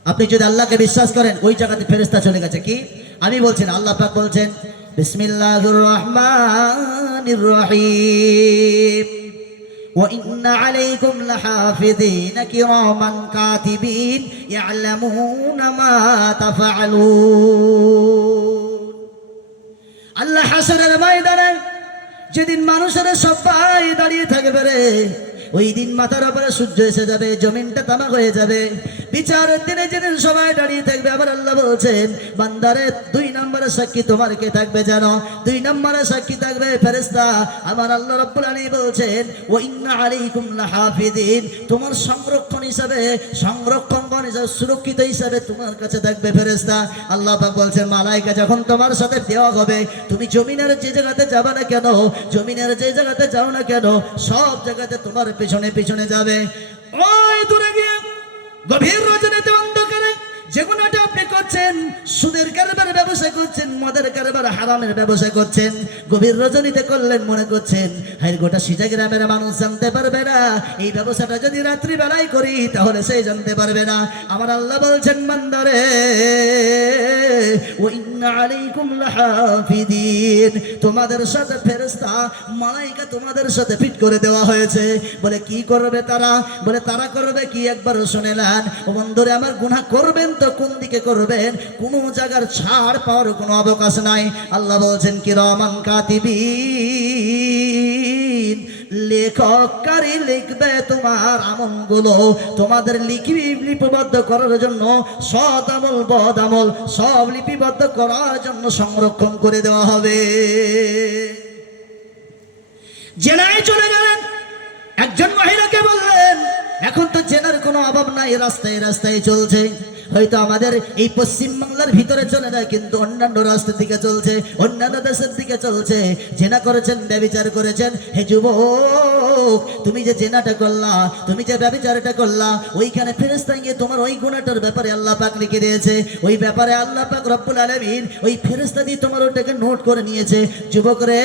আপনি যদি আল্লাহকে বিশ্বাস করেন, ওই জায়গাতে ফেরেশতা চলে গেছে। কি? আমি বলছেন, আল্লাহ পাক বলছেন, বিসমিল্লাহির রহমানির রহিম, ওয়া ইন্না আলাইকুম লাহাফিযিনা কিরামান কাতিবিন ইয়ালামুনা মা তাফআলুন। আল্লাহ হাসরের ময়দানে যেদিন মানুষেরা সবাই দাঁড়িয়ে থাকবে রে, ওই দিন মাথার উপরে সূর্য এসে যাবে, জমিনটা তামাক হয়ে যাবে। বিচারের দিনে যেদিন সবাই দাঁড়িয়ে থাকবে, আবার আল্লাহ বলছেন, বান্দারে 2 নম্বরের সাক্ষী তোমার কে থাকবে জানো? 2 নম্বরের সাক্ষী থাকবে ফেরেশতা। আমার আল্লাহ রাব্বুল আলামিন বলছেন, ওয়া ইন্না আলাইকুম লাহাফিযিন, তোমার সংরক্ষণ হিসাবে, সংরক্ষণগণ হিসাবে, সুরক্ষিত হিসাবে তোমার কাছে থাকবে ফেরেশতা। আল্লাহ পাক বলছেন, মালায়েকা যখন তোমার সাথে দেওয়া হবে, তুমি জমিনের যে জায়গাতে যাবে না কেন, জমিনের যে জায়গাতে যাও না কেন, সব জায়গাতে তোমার পেছনে পেছনে যাবে। ওই দূরে গিয়ে গভীর রজনীতে অন্ধকারে যে গুনাহটা আপনি করছেন, সুদের কারবার ব্যবসা করছেন, মদের কারবার, হারামের ব্যবসা করছেন, গভীর রজনীতে করলেন, মনে করছেন হাই গোটা সিজা গ্রামের মানুষ জানতে পারবে না। এই ব্যবসাটা যদি রাত্রি বেলায় করি, তাহলে সে জানতে পারবে না। আমার আল্লাহ বলছেন, বান্দারে, ওয়া ইন্না আলাইকুম লাহাফিযিন, তোমাদের সাথে ফেরেশতা, মালায়েকা তোমাদের সাথে ফিট করে দেওয়া হয়েছে। বলে কি করবে তারা? বলে তারা করবে কি? একবার শুনে নেন ও বন্ধুরে, আমার গুনাহ করবেন তো কোন দিকে করবেন? কোনো জায়গার ছাড় পাওয়ার কোনো অবকাশ নাই। আল্লাহ বলছেন, কিরামান কাতিবিন, লেখককারী লিখবে তোমার আমলগুলো, তোমাদের লিপিবদ্ধ করার জন্য, সৎ আমল বদ আমল সব লিপিবদ্ধ করার জন্য সংরক্ষণ করে দেওয়া হবে। জেনায় চলে গেলেন, একজন মহিলাকে বললেন, এখন তো জেনার কোনো অভাব নাই, রাস্তায় রাস্তায় চলছে। হয়তো আমাদের এই পশ্চিম বাংলার ভিতরে চলে না, কিন্তু অন্যান্য রাস্তার দিকে চলছে, অন্যান্য দেশের দিকে চলছে। জেনা করেছেন, ব্যভিচার করেছেন, হে যুবক, তুমি যে জেনাটা করলা, তুমি যে ব্যভিচারটা করলা, ওইখানে ফেরেশতা গিয়ে তোমার ওই গুনাহটার ব্যাপারে আল্লাহ পাক লিখে দিয়েছে। ওই ব্যাপারে আল্লাহ পাক রব্বুল আলামিন ওই ফেরেশতা দিয়ে তোমার ওটাকে নোট করে নিয়েছে। যুবক রে,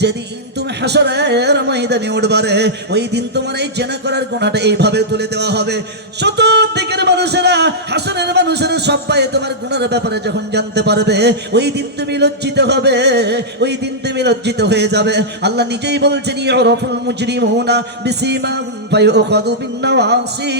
যেদিন তুমি হাসরের ময়দানে উঠবারে, ওই দিন তোমার এই জেনা করার গুনাহটা এইভাবে তুলে দেওয়া হবে। চতুর্দিকের মানুষেরা, হাসরের মানুষেরা সবাই তোমার গুনার ব্যাপারে যখন জানতে পারবে, ওই দিন তুমি লজ্জিত হবে, ওই দিন তুমি লজ্জিত হয়ে যাবে। আল্লাহ নিজেই বলছেন, ইউরাফুল মুজরিমুনা বিসিমাহুম ফায়ুখাযু বিন-নাওয়াসি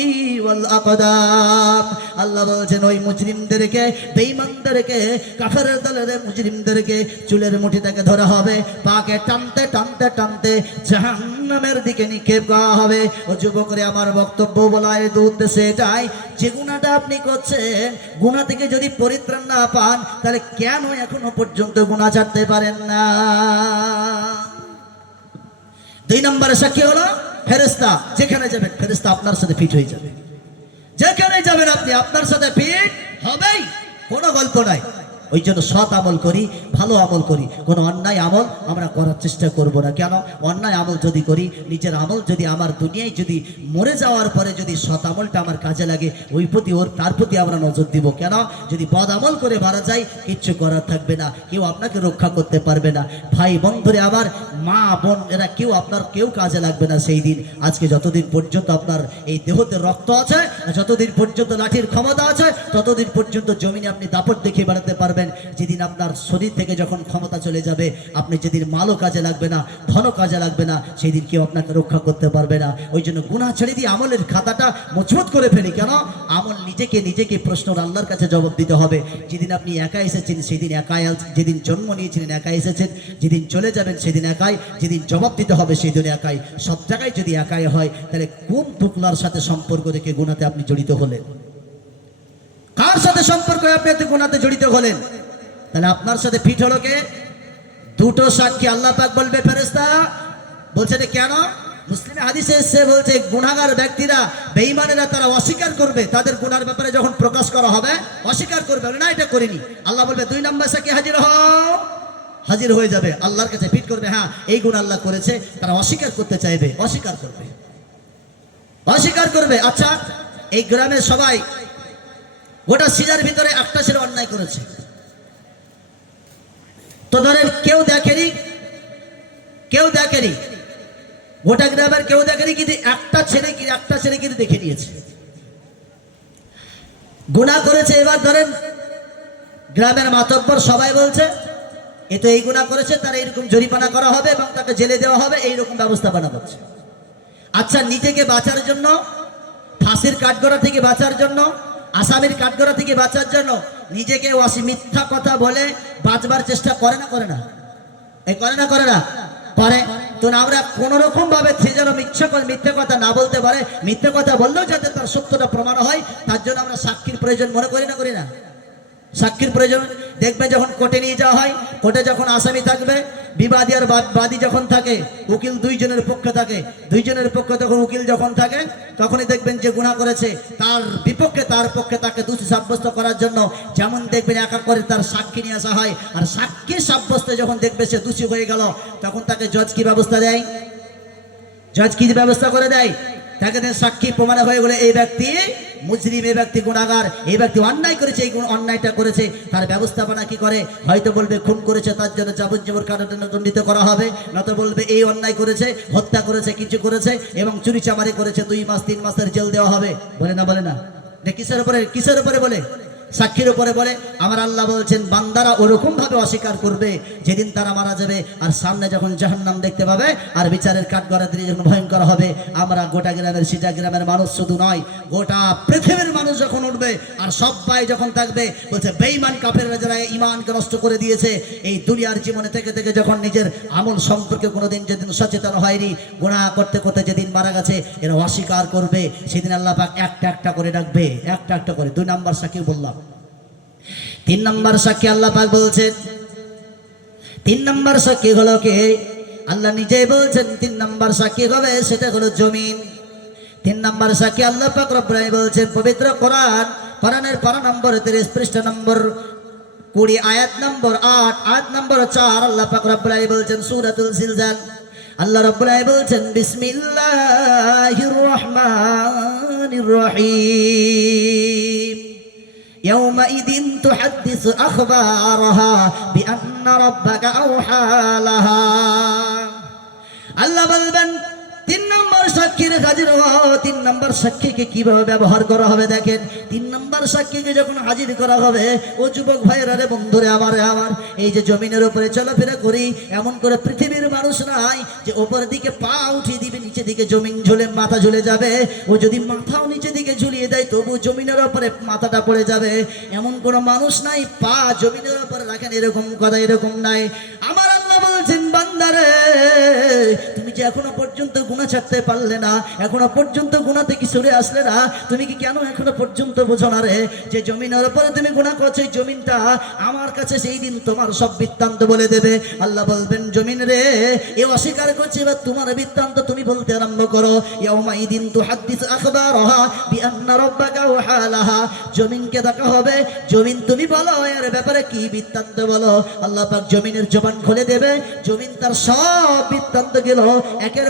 ওয়াল আকদাম। আল্লাহ বলছেন, ওই মুজরিমদেরকে, বেঈমানদেরকে, কাফেরের দলের মুজরিমদেরকে চুলের মুঠি থেকে ধরা হবে, পাকে টানতে টানতে টানতে জাহান্নামের দিকে নিক্ষেপ করা হবে। ও যুবকরে, আমার বক্তব্য বলার উদ্দেশ্যে এটাই, যে গুনাহটা আপনি করছেন, গুনাহ থেকে যদি পরিত্রাণ না পান, তাহলে কেন এখনো পর্যন্ত গুনাহ ছাড়তে পারেন না? 2 নম্বরের সাক্ষী হলো ফেরেশতা। যেখানে যাবেন ফেরেশতা আপনার সাথে ফিট হয়ে যাবে। যেখানে যাবেন আপনি, আপনার সাথে ফিট হবেই, কোনো গল্প নাই। ওই জন্য সৎ আমল করি, ভালো আমল করি, কোনো অন্যায় আমল আমরা করার চেষ্টা করব না। কেন? অন্যায় আমল যদি করি, নিজের আমল যদি আমার দুনিয়ায় যদি মরে যাওয়ার পরে যদি সৎ আমলটা আমার কাজে লাগে, ওই প্রতি তার প্রতি আমরা নজর দিব। কেন? যদি বদ আমল করে মারা যায়, কিচ্ছু করার থাকবে না, কেউ আপনাকে রক্ষা করতে পারবে না। ভাই বন্ধুরে আবার, মা বোন এরা কেউ কাজে লাগবে না সেই দিন। আজকে যতদিন পর্যন্ত আপনার এই দেহতে রক্ত আছে, যতদিন পর্যন্ত লাঠির ক্ষমতা আছে, ততদিন পর্যন্ত জমিনে আপনি দাপট দেখিয়ে বেড়াতে পারবেন। যেদিন আপনার শরীর থেকে যখন ক্ষমতা চলে যাবে, আপনি যেদিন মালও কাজে লাগবে না, ধনও কাজে লাগবে না, সেই দিন কেউ আপনাকে রক্ষা করতে পারবে না। ওই জন্য গুনাহ ছেড়ে দিয়ে আমলের খাতাটা মজবুত করে ফেলি। কেন? আমল নিজেকে প্রশ্ন আল্লাহর কাছে জবাব দিতে হবে। যেদিন আপনি একা এসেছেন সেদিন একাই, যেদিন জন্ম নিয়েছিলেন একা এসেছেন, যেদিন চলে যাবেন সেদিন একাই, যেদিন জবাব দিতে হবে সেদিন একাই। সব জায়গায় যদি একাই হয়, তাহলে কোন টুকলার সাথে সম্পর্ক রেখে গুনাতে আপনি জড়িত হলেন? কার সাথে সম্পর্ক আপনি এত গুনাতে জড়িত হলেন? তাহলে আপনার সাথে ফিট হলো কে? দুটো সাক্ষী। আল্লাহ পাক বলবে ফেরেশতা বলছে যে কেন? মুসলিমে হাদিসে এসে বলছে গুনাহগার ব্যক্তিরা, বেঈমানেরা তারা অস্বীকার করবে, তাদের গুনার ব্যাপারে যখন প্রকাশ করা হবে অস্বীকার করবে, না এটা করিনি। আল্লাহ বলবে 2 নম্বর সাক্ষী হাজির হও, হাজির হয়ে যাবে, আল্লাহর কাছে ফিট করবে, হ্যাঁ এই গুণ আল্লাহ করেছে। তারা অস্বীকার করতে চাইবে, অস্বীকার করবে। আচ্ছা, এই গ্রামের সবাই, গোটা সিজার ভিতরে একটা ছেলে অন্যায় করেছে, তো ধরেন কেউ দেখেনি, গোটা গ্রামের কেউ দেখেনি, কিন্তু একটা ছেলে কিন্তু দেখে নিয়েছে, গুনাহ করেছে। এবার ধরেন গ্রামের মাতব্বর সবাই বলছে এ তো এই গুনাহ করেছে, তার এইরকম জরিমানা করা হবে এবং তাকে জেলে দেওয়া হবে, এইরকম ব্যবস্থাপনা করছে। আচ্ছা, নিজেকে বাঁচার জন্য, ফাঁসির কাঠগড়া থেকে বাঁচার জন্য, আসামির কাঠগড়া থেকে বাঁচার জন্য নিজেকে মিথ্যা কথা বলে বাঁচবার চেষ্টা করে না? করে তো আমরা কোন রকম ভাবে সে যেন মিথ্যে কথা না বলতে পারে, মিথ্যে কথা বললেও যাতে তার সত্যটা প্রমাণ হয়, তার জন্য আমরা সাক্ষীর প্রয়োজন মনে করি না? সাক্ষীর প্রয়োজন। দেখবে যখন কোর্টে নিয়ে যাওয়া হয়, কোর্টে যখন আসামি থাকবে, বিবাদী আর বাদী যখন থাকে, উকিল দুইজনের পক্ষে থাকে, তখন উকিল যখন থাকে, তখনই দেখবেন যে গুনাহ করেছে তার বিপক্ষে, তার পক্ষে তাকে দোষী সাব্যস্ত করার জন্য যেমন দেখবেন একা করে তার সাক্ষী নিয়ে আসা হয়। আর সাক্ষী সাব্যস্তে যখন দেখবে সে দোষী হয়ে গেল, তখন তাকে জজ কি ব্যবস্থা করে দেয়? তাকে সাক্ষী প্রমাণ হয়ে গেলে এই ব্যক্তি মুজরিম, এই ব্যক্তি গুনাহগার, এই ব্যক্তি অন্যায় করেছে, এই অন্যায়টা করেছে, তার ব্যবস্থাপনা কি করে? হয়তো বলবে খুন করেছে, তার জন্য যাবজ্জীবন কারাদণ্ড দণ্ডিত করা হবে, নয়তো বলবে এই অন্যায় করেছে, হত্যা করেছে, কিছু করেছে এবং চুরি চামারি করেছে, 2 মাস 3 মাসের জেল দেওয়া হবে। বলে না? কিসের উপরে বলে? সাক্ষীর উপরে বলে। আমার আল্লাহ বলছেন বান্দারা ওরকম ভাবে অস্বীকার করবে যেদিন তারা মারা যাবে, আর সামনে যখন জাহান্নাম দেখতে পাবে, আর বিচারের কাঠগড়া দিয়ে যখন ভয়ঙ্কর হবে, আমরা গোটা গ্রামের, সিজা গ্রামের মানুষ শুধু নয়, গোটা পৃথিবীর মানুষ যখন উঠবে, আর সবাই যখন থাকবে, বলছে বেঈমান কাফেররা যারা ঈমানকে নষ্ট করে দিয়েছে, এই দুনিয়ার জীবনে থেকে যখন নিজের আমল সম্পর্কে কোনোদিন যেদিন সচেতন হয়নি, গুনাহ করতে করতে যেদিন মারা গেছে, এরা অস্বীকার করবে। সেদিন আল্লাহ পাক একটা করে ডাকবে, একটা করে। 2 নম্বর সাক্ষী বললাম। 3 নম্বর সাক্ষী আল্লাহ পাক বলছেন, 3 নম্বর সাক্ষী হলো কে? আল্লাহ নিজেই বলছেন 3 নম্বর সাক্ষী হবে, সেটা হলো জমিন। 3 নম্বর সাক্ষী আল্লাহ পাক রব্বুল আলামিন বলছেন পবিত্র কোরআনের পারা নম্বর 30 পৃষ্ঠা নম্বর 20 আয়াত নম্বর 8, আয়াত নম্বর 4 আল্লাহ পাক রব্বুল আলামিন বলছেন সূরাতুল জিলজাল, আল্লাহ রব্বুল আলামিন বলছেন বিসমিল্লাহির রহমানির রহিম ইয়াউমাইদিন তুহাদ্দিসু আখবারাহা বিআন্না রাব্বাকা আওহা লাহা। আল্লাহ বলবেন 3 নম্বর সাক্ষীর হাজির হও। 3 নম্বর সাক্ষীকে কিভাবে ব্যবহার করা হবে দেখেন। 3 নম্বর সাক্ষীকে যখন হাজির করা হবে, ও যুবক ভাইয়েরা রে, বন্ধুরে আমার, এই যে জমিনের উপরে চলাফেরা করি, এমন করে পৃথিবীর মানুষ নাই যে উপরের দিকে পা উঠিয়ে দিবে, নিচে দিকে জমিন ঝুলে মাথা ঝুলে যাবে। ও যদি মাথাও নিচে দিকে ঝুলিয়ে দেয়, তবু জমিনের উপরে মাথাটা পড়ে যাবে, এমন কোনো মানুষ নাই। পা জমিনের উপরে রাখেন, এরকম কথা এরকম নাই। আমার আল্লাহ বলছেন বান্দারে, তুমি তুমি যে এখনো পর্যন্ত গুনাহ ছাড়তে পারলে না, এখনো পর্যন্ত গুনাহ থেকে সরে আসলে না, তুমি কি কেন এখনো পর্যন্ত বোঝো না রে যে জমিনের উপরে তুমি গুনাহ করছো, এই জমিনটা আমার কাছে সেই দিন তোমার সব বৃত্তান্ত বলে দেবে। আল্লাহ বলবেন জমিন রে এ অস্বীকার করছে, এবার তোমার বৃত্তান্ত তুমি বলতে আরম্ভ করো। ইয়াউমাইদিন তুহাদ্দিসু আখবারাহা বিআন্না রাব্বাকা ওয়াহালাহা, জমিনকে দেখা হবে, জমিন তুমি বলো এর ব্যাপারে কি বৃত্তান্ত বলো। আল্লাহ পাক জমিনের জবান খুলে দেবে, জমিন তার সব বৃত্তান্ত গেল একের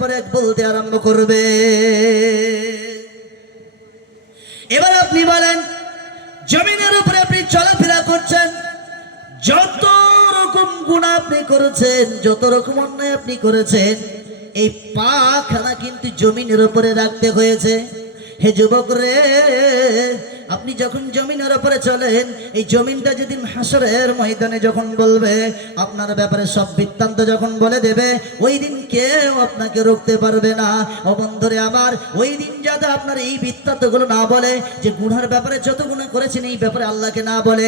পরে এক বলতে আরম্ভ করবে। এবার আপনি বলেন জমিনের উপরে আপনি চলাফেরা করছেন, যত রকম গুনাহ আপনি করেছেন, যত রকম অন্যায় আপনি করেছেন, এই পাখানা কিন্তু জমিনের উপরে রাখতে হয়েছে। হে যুবক রে, আপনি যখন জমিনের উপরে চলেন, এই জমিনটা যেদিন হাসরের ময়দানে যখন বলবে, আপনার ব্যাপারে সব বৃত্তান্ত যখন বলে দেবে, ওই দিন কেউ আপনাকে রুখতে পারবে না। ও বন্ধুরে আমার, ওই দিন যাতে আপনার এই বৃত্তান্তগুলো না বলে, যে গুনার ব্যাপারে যত গুনাহ করেছেন এই ব্যাপারে আল্লাহকে না বলে,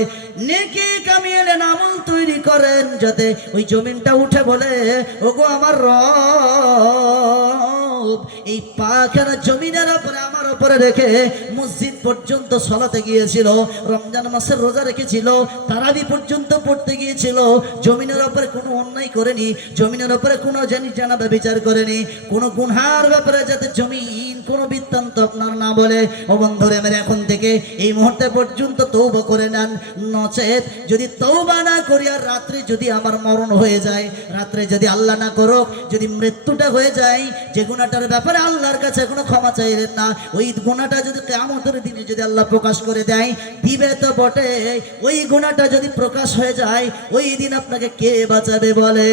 নেকি কামিয়ে আমল তৈরি করেন, যাতে ওই জমিনটা উঠে বলে ওগো আমার রব, এই পাখানা জমিনের উপরে আমার উপরে রেখে মসজিদ পর্যন্ত সলাতে গিয়েছিল, রমজান মাসের রোজা রেখেছিল, তারাবি পর্যন্ত পড়তে গিয়েছিল, জমিনের উপরে কোনো অন্যায় করেনি, জমিনের উপরে কোনো জানা বিচার করেনি, কোনো গুনহার ব্যাপারে যাতে জমিন কোনো বৃত্তান্ত আপনার না বলে। ও বন্ধুরে আমার, এখন থেকে এই মুহূর্তে পর্যন্ত তওবা করে নেন, নচেত যদি তওবা না করি আর রাত্রে যদি আমার মরণ হয়ে যায়, রাত্রে যদি আল্লাহ না করুক যদি মৃত্যুটা হয়ে যায়, যে গুনাহটার ব্যাপারে আল্লাহর কাছে কোনো ক্ষমা চাইলেন না, ওই গুনাহটা যদি কিয়ামতের দিনে যদি আল্লাহ প্রকাশ করে দেয়, দিবে তো বটে, ওই গুনাহটা যদি প্রকাশ হয়ে যায়, ওই দিন আপনাকে কে বাঁচাবে বলে?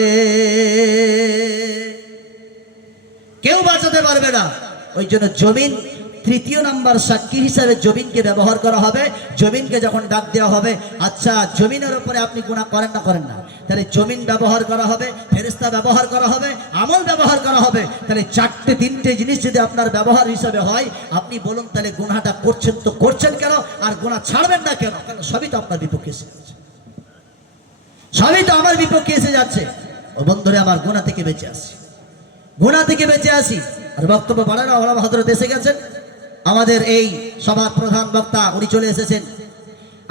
কেউ বাঁচাতে পারবে না। ওই জন্য জমিন তৃতীয় নাম্বার সাক্ষী হিসাবে জমিনকে ব্যবহার করা হবে। জমিনকে যখন ডাক দেওয়া হবে, আচ্ছা জমিনের উপরে আপনি গুনাহ করেন না করেন না, তাহলে জমিন ব্যবহার করা হবে, ফেরেশতা ব্যবহার করা হবে, আমল ব্যবহার করা হবে। তাহলে চারটে তিনটে জিনিস যদি আপনার ব্যবহার হিসাবে হয়, আপনি বলুন তাহলে গুনাহটা করছেন তো করছেন কেন, আর গুনাহ ছাড়বেন না কেন? কারণ সবই তো আপনার বিপক্ষে এসে যাচ্ছে, সবই তো আমার বিপক্ষে এসে যাচ্ছে। ও বন্ধুরে আমার, গুনাহ থেকে বেঁচে আসি, গুনাহ থেকে বেঁচে আসি। আর বক্তব্য বাড়ানো হলাম, হযরত এসে গেছেন, আমাদের এই সভার প্রধান বক্তা উনি চলে এসেছেন।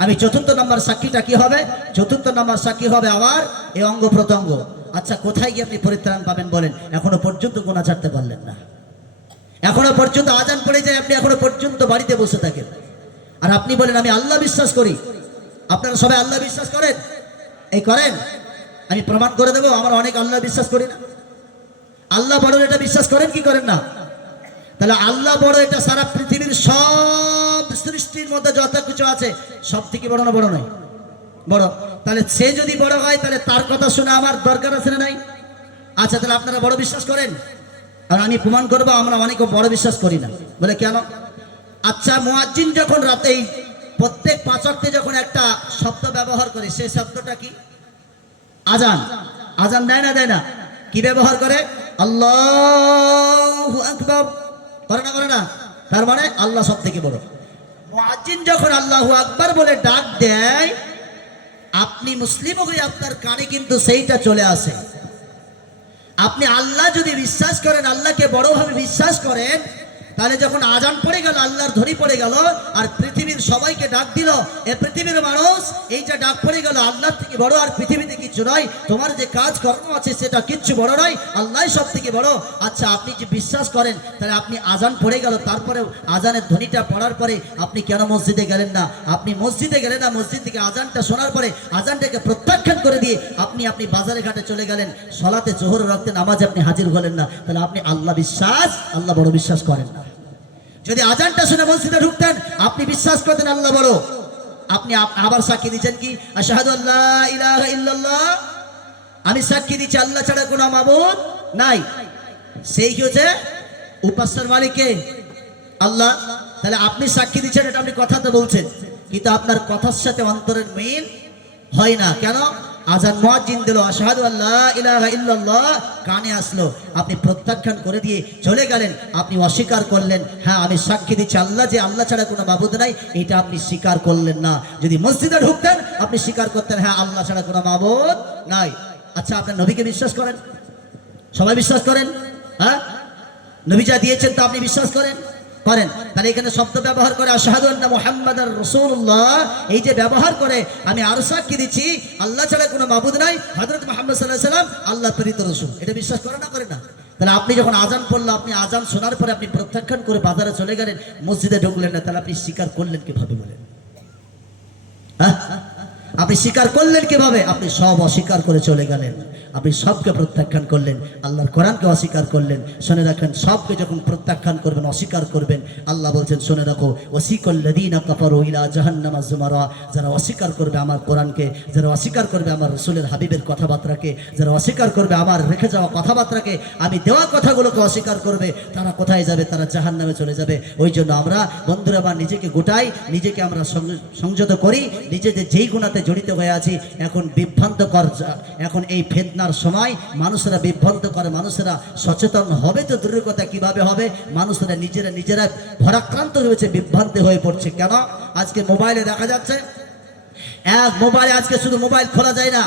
আমি চতুর্থ নম্বর সাক্ষীটা কি হবে? চতুর্থ নম্বর সাক্ষী হবে আমার এই অঙ্গ প্রত্যঙ্গ। আচ্ছা কোথায় গিয়ে আপনি পরিত্রাণ পাবেন বলেন? এখনো পর্যন্ত গুনাহ ছাড়তে পারলেন না, এখনো পর্যন্ত আজান পড়ে যায়, আপনি এখনো পর্যন্ত বাড়িতে বসে থাকেন, আর আপনি বলেন আমি আল্লাহ বিশ্বাস করি। আপনারা সবাই আল্লাহ বিশ্বাস করেন? এই করেন? আমি প্রমাণ করে দেবো, আমরা অনেক আল্লাহ বিশ্বাস করি না। আল্লাহ বড় এটা বিশ্বাস করেন কি করেন না? তাহলে আল্লাহ বড় এটা সারা পৃথিবীর সব সৃষ্টির মধ্যে যত কিছু আছে সব থেকে বড় না বড় নয়? বড়। তাহলে সে যদি বড় হয় তাহলে তার কথা শুনে আমার দরকার আছে না নাই? আচ্ছা তাহলে আপনারা বড় বিশ্বাস করেন, আর আমি প্রমাণ করবো আমরা অনেকে বড় বিশ্বাস করি না। বলে কেন? আচ্ছা মুয়াজ্জিন যখন রাতেই প্রত্যেক 5 ওয়াক্তে যখন একটা শব্দ ব্যবহার করে, সেই শব্দটা কি? আজান। আজান দেয় না দেয় না? কি ব্যবহার করে? আল্লাহু আকবার করে না করে না? তার মানে আল্লাহ সব থেকে বড়। মুয়াজ্জিন যখন আল্লাহু আকবার বলে ডাক দেয়, আপনি মুসলিম হয়ে আপনার কানে কিন্তু সেইটা চলে আসে। আপনি আল্লাহ যদি বিশ্বাস করেন, আল্লাহকে বড়ভাবে বিশ্বাস করেন, তাহলে যখন আজান পড়ে গেল, আল্লাহর ধ্বনি পড়ে গেল, আর পৃথিবীর সবাইকে ডাক দিল, এ পৃথিবীর মানুষ, এইটা ডাক পড়ে গেল আল্লাহর থেকে বড় আর পৃথিবীতে কিছু নয়, তোমার যে কাজ কর্ম আছে সেটা কিচ্ছু বড় নয়, আল্লাহই সব থেকে বড়। আচ্ছা আপনি যে বিশ্বাস করেন, তাহলে আপনি আজান পড়ে গেল, তারপরে আজানের ধ্বনিটা পড়ার পরে আপনি কেন মসজিদে গেলেন না? আপনি মসজিদে গেলেন না, মসজিদ থেকে আজানটা শোনার পরে আজানটাকে প্রত্যাখ্যান করে দিয়ে আপনি বাজারে ঘাটে চলে গেলেন, সলাতে জোহর রাখতে নামাজে আপনি হাজির হলেন না, তাহলে আপনি আল্লাহ বিশ্বাস, আল্লাহ বড় বিশ্বাস করেন না। যদি আজানটা শুনে মসজিদে ঢুকতেন, আপনি বিশ্বাস করতেন আল্লাহ বড়। আপনি আবার সাক্ষী দিচ্ছেন কি? আশহাদু আল্লা ইলাহা ইল্লাল্লাহ, আমি সাক্ষী দিচ্ছি আল্লাহ ছাড়া কোনো মাবুদ নাই। সেই কি হচ্ছে? উপাস্যের মালিক কে? আল্লাহ। তাহলে আপনি সাক্ষী দিচ্ছেন, এটা আপনি কথাতে বলছেন, কিন্তু আপনার কথার সাথে অন্তরের মিল হয় না। কেন? আজান মুয়াজ্জিন দিল আশহাদু আল্লা ইলাহা ইল্লাল্লাহ, কানে আসলো, আপনি প্রত্যাখ্যান করে দিয়ে চলে গেলেন, আপনি অস্বীকার করলেন। হ্যাঁ আমি সাক্ষী দিচ্ছি আল্লাহ যে আল্লাহ ছাড়া কোনো মাবুদ নাই, এটা আপনি স্বীকার করলেন না। যদি মসজিদে ঢুকতেন আপনি স্বীকার করতেন হ্যাঁ আল্লাহ ছাড়া কোনো মাবুদ নাই। আচ্ছা আপনার নবীকে বিশ্বাস করেন? সবাই বিশ্বাস করেন? হ্যাঁ, নবী যা দিয়েছেন তা আপনি বিশ্বাস করেন? করেন। তাহলে এখানে শব্দ ব্যবহার করে আশহাদু আন্না মুহাম্মাদার রাসূলুল্লাহ, এই যে ব্যবহার করে আমি আরো সাক্ষী দিচ্ছি আল্লাহ ছাড়া কোনো মাবুদ নাই, হযরত মুহাম্মদ সাল্লাল্লাহু আলাইহি সাল্লাম আল্লাহ প্রেরিত রাসূল, এটা বিশ্বাস করে না করে না? তাহলে আপনি যখন আজান পড়লো, আপনি আজান শোনার পরে আপনি প্রত্যাখ্যান করে বাজারে চলে গেলেন, মসজিদে ঢুকলেন না, তাহলে আপনি স্বীকার করলেন কিভাবে বলেন? হ্যাঁ, আপনি স্বীকার করলেন কিভাবে? আপনি সব অস্বীকার করে চলে গেলেন, আপনি সবকে প্রত্যাখ্যান করলেন, আল্লাহর কোরআনকে অস্বীকার করলেন। শুনে রাখেন, সবকে যখন প্রত্যাখ্যান করবেন, অস্বীকার করবেন, আল্লাহ বলছেন শুনে রাখো, ওয়াসিকাল্লাযীনা কাফারু ইলা জাহান্নামা যুমারা, যারা অস্বীকার করবে আমার কোরআনকে, যারা অস্বীকার করবে আমার রাসূলের হাবিবের কথাবার্তাকে, যারা অস্বীকার করবে আমার রেখে যাওয়া কথাবার্তাকে, আমি দেওয়া কথাগুলোকে অস্বীকার করবে, তারা কোথায় যাবে? তারা জাহান্নামে চলে যাবে। ওই জন্য আমরা বন্ধুরা আমার নিজেকে গোটাই, নিজেকে আমরা সংযত করি, নিজেদের যেই গুণাতে জড়িত হয়ে আছি। এখন বিভ্রান্তকর, এখন এই ফেতনার সময় মানুষেরা বিভ্রান্ত করে, মানুষেরা সচেতন হবে তো দূরের কথা, কিভাবে হবে? মানুষেরা নিজেরা ভরাক্রান্ত হয়েছে, বিভ্রান্তি হয়ে পড়ছে। কেন? আজকে মোবাইলে দেখা যাচ্ছে, এক মোবাইলে আজকে শুধু মোবাইল খোলা যায় না।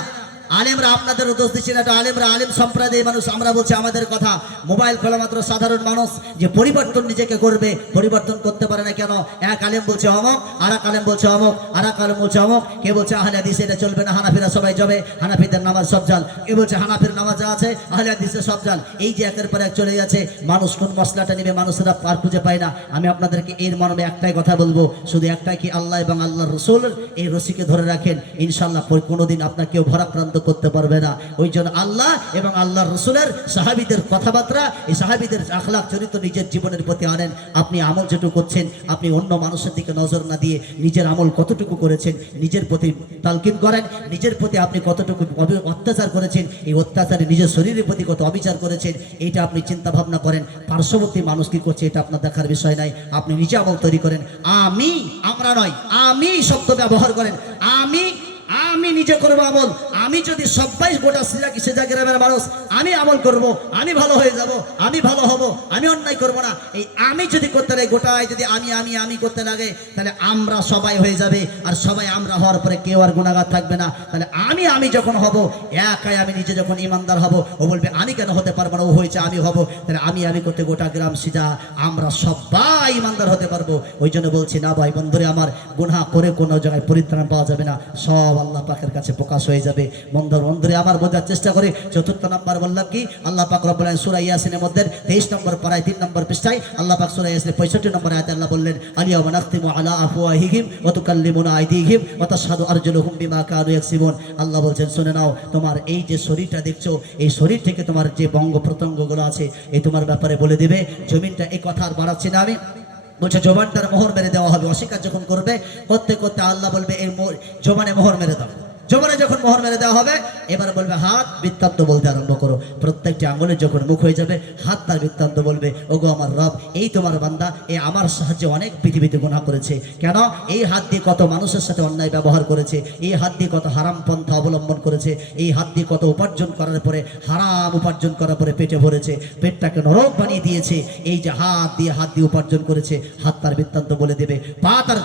আলেমরা, আপনাদেরও দোষ দিচ্ছি না, আলেমরা, আলেম সম্প্রদায়ের মানুষ, আমরা বলছি আমাদের কথা, মোবাইল খোলা মাত্র সাধারণ মানুষ যে পরিবর্তন নিজেকে করবে, পরিবর্তন করতে পারে না। কেন? এক আলেম বলছে অমক, আর এক আলেম বলছে অমক, আর এক আলেম বলছে অমক। কে বলছে আহলে হাদিস এটা চলবে না, হানাফিরা সবাই যাবে, হানাফিদের নামাজ সব জাল। কে বলছে হানাফির নামাজ যা আছে আহলে হাদিসের সব জাল। এই যে একের পর এক চলে যাচ্ছে, মানুষ কোন মশলাটা নেবে মানুষেরা পার খুঁজে পায় না। আমি আপনাদেরকে এর মর্মে একটাই কথা বলবো, শুধু একটাই, কি আল্লাহ এবং আল্লাহর রাসূল এই রশিকে ধরে রাখেন, ইনশাআল্লাহ কোনোদিন আপনার কেউ ভরাক্রান্ত করতে পারবে না। ওই জন্য আল্লাহ এবং আল্লাহর রাসূলের সাহাবীদের কথাবার্তা, এই সাহাবীদের আখলাক চরিত্র নিজের জীবনের প্রতি আনেন। আপনি আমল যেটুকু করছেন, আপনি অন্য মানুষের দিকে নজর না দিয়ে নিজের আমল কতটুকু করেছেন নিজের প্রতি তালকিন করেন। নিজের প্রতি আপনি কতটুকু অত্যাচার করেছেন, এই অত্যাচারে নিজের শরীরের প্রতি কত অবিচার করেছেন, এইটা আপনি চিন্তা ভাবনা করেন। পার্শ্ববর্তী মানুষ কি করছে এটা আপনার দেখার বিষয় নাই, আপনি নিজে আমল তৈরি করেন। আমি, আমরা নয়, আমি শব্দ ব্যবহার করেন। আমি নিজে করবো আমল। আমি যদি সবাই গোটা সিজা গ্রামের মানুষ আমি আমল করব, আমি ভালো হয়ে যাব, আমি ভালো হব, আমি অন্যায় করব না, এই আমি যদি করতে লাগে, গোটায় যদি আমি করতে লাগে, তাহলে আমরা সবাই হয়ে যাবে। আর সবাই আমরা হওয়ার পরে কেউ আর গুনাহগার থাকবে না। তাহলে আমি যখন হব, একাই আমি নিজে যখন ইমানদার হব, ও বলবে আমি কেন হতে পারবো না, ও হয়েছে আমি হব। তাহলে আমি করতে গোটা গ্রাম সিজা আমরা সবাই ইমানদার হতে পারবো। ওই জন্য বলছি না ভাই বন্ধুরে আমার, গুনাহ করে কোনো জায়গায় পরিত্রাণ পাওয়া যাবে না, সব আল্লাহ পাকের কাছে প্রকাশ হয়ে যাবে। বন্ধুরে আমার বোঝার চেষ্টা করে, চতুর্থ নম্বর বললাম কি, আল্লাহ পাক রব্বুল আলামিন সূরা ইয়াসিনের মধ্যে 23 নম্বর পারায় 3 নম্বর পৃষ্ঠায় আল্লাহ পাক সূরা ইয়াসিনের 65 নম্বর আয়াতে আল্লাহ বললেন, আলিয়াওমা নাখতিমু আলা আফওয়াহিহিম ওয়া তুকাল্লিমুনা আইদিহিম ওয়া তাশহাদু আরজুলুহুম বিমা কানু ইয়াকসিবুন। আল্লাহ বলছেন শুনে নাও, তোমার এই যে শরীরটা দেখছো, এই শরীর থেকে তোমার যে বঙ্গ প্রত্যঙ্গগুলো আছে, এই তোমার ব্যাপারে বলে দিবে। জমিনটা, এই কথা আর বাড়াচ্ছি না আমি, বলছে জবানটার মোহর মেরে দেওয়া হবে। অস্বীকার যখন করবে, করতে করতে আল্লাহ বলবে এর জবানে মোহর মেরে দাও। জবানে যখন মোহর মেরে দেওয়া হবে, এবার বলবে হাত বৃত্তান্ত বলতে আরম্ভ করো। প্রত্যেকটি আঙ্গুলের যখন মুখ হয়ে যাবে, হাত তার বৃত্তান্ত বলবে, ওগো আমার রব, এই তোমার বান্দা এই আমার সাহায্যে অনেক পৃথিবীতে গুনাহ করেছে। কেন? এই হাত দিয়ে কত মানুষের সাথে অন্যায় ব্যবহার করেছে, এই হাত দিয়ে কত হারাম পন্থা অবলম্বন করেছে, এই হাত দিয়ে কত উপার্জন করার পরে, হারাম উপার্জন করার পরে পেটে ভরেছে, পেটটাকে নরক বানিয়ে দিয়েছে। এই যে হাত দিয়ে উপার্জন করেছে, হাত তার বৃত্তান্ত বলে দেবে। পা তার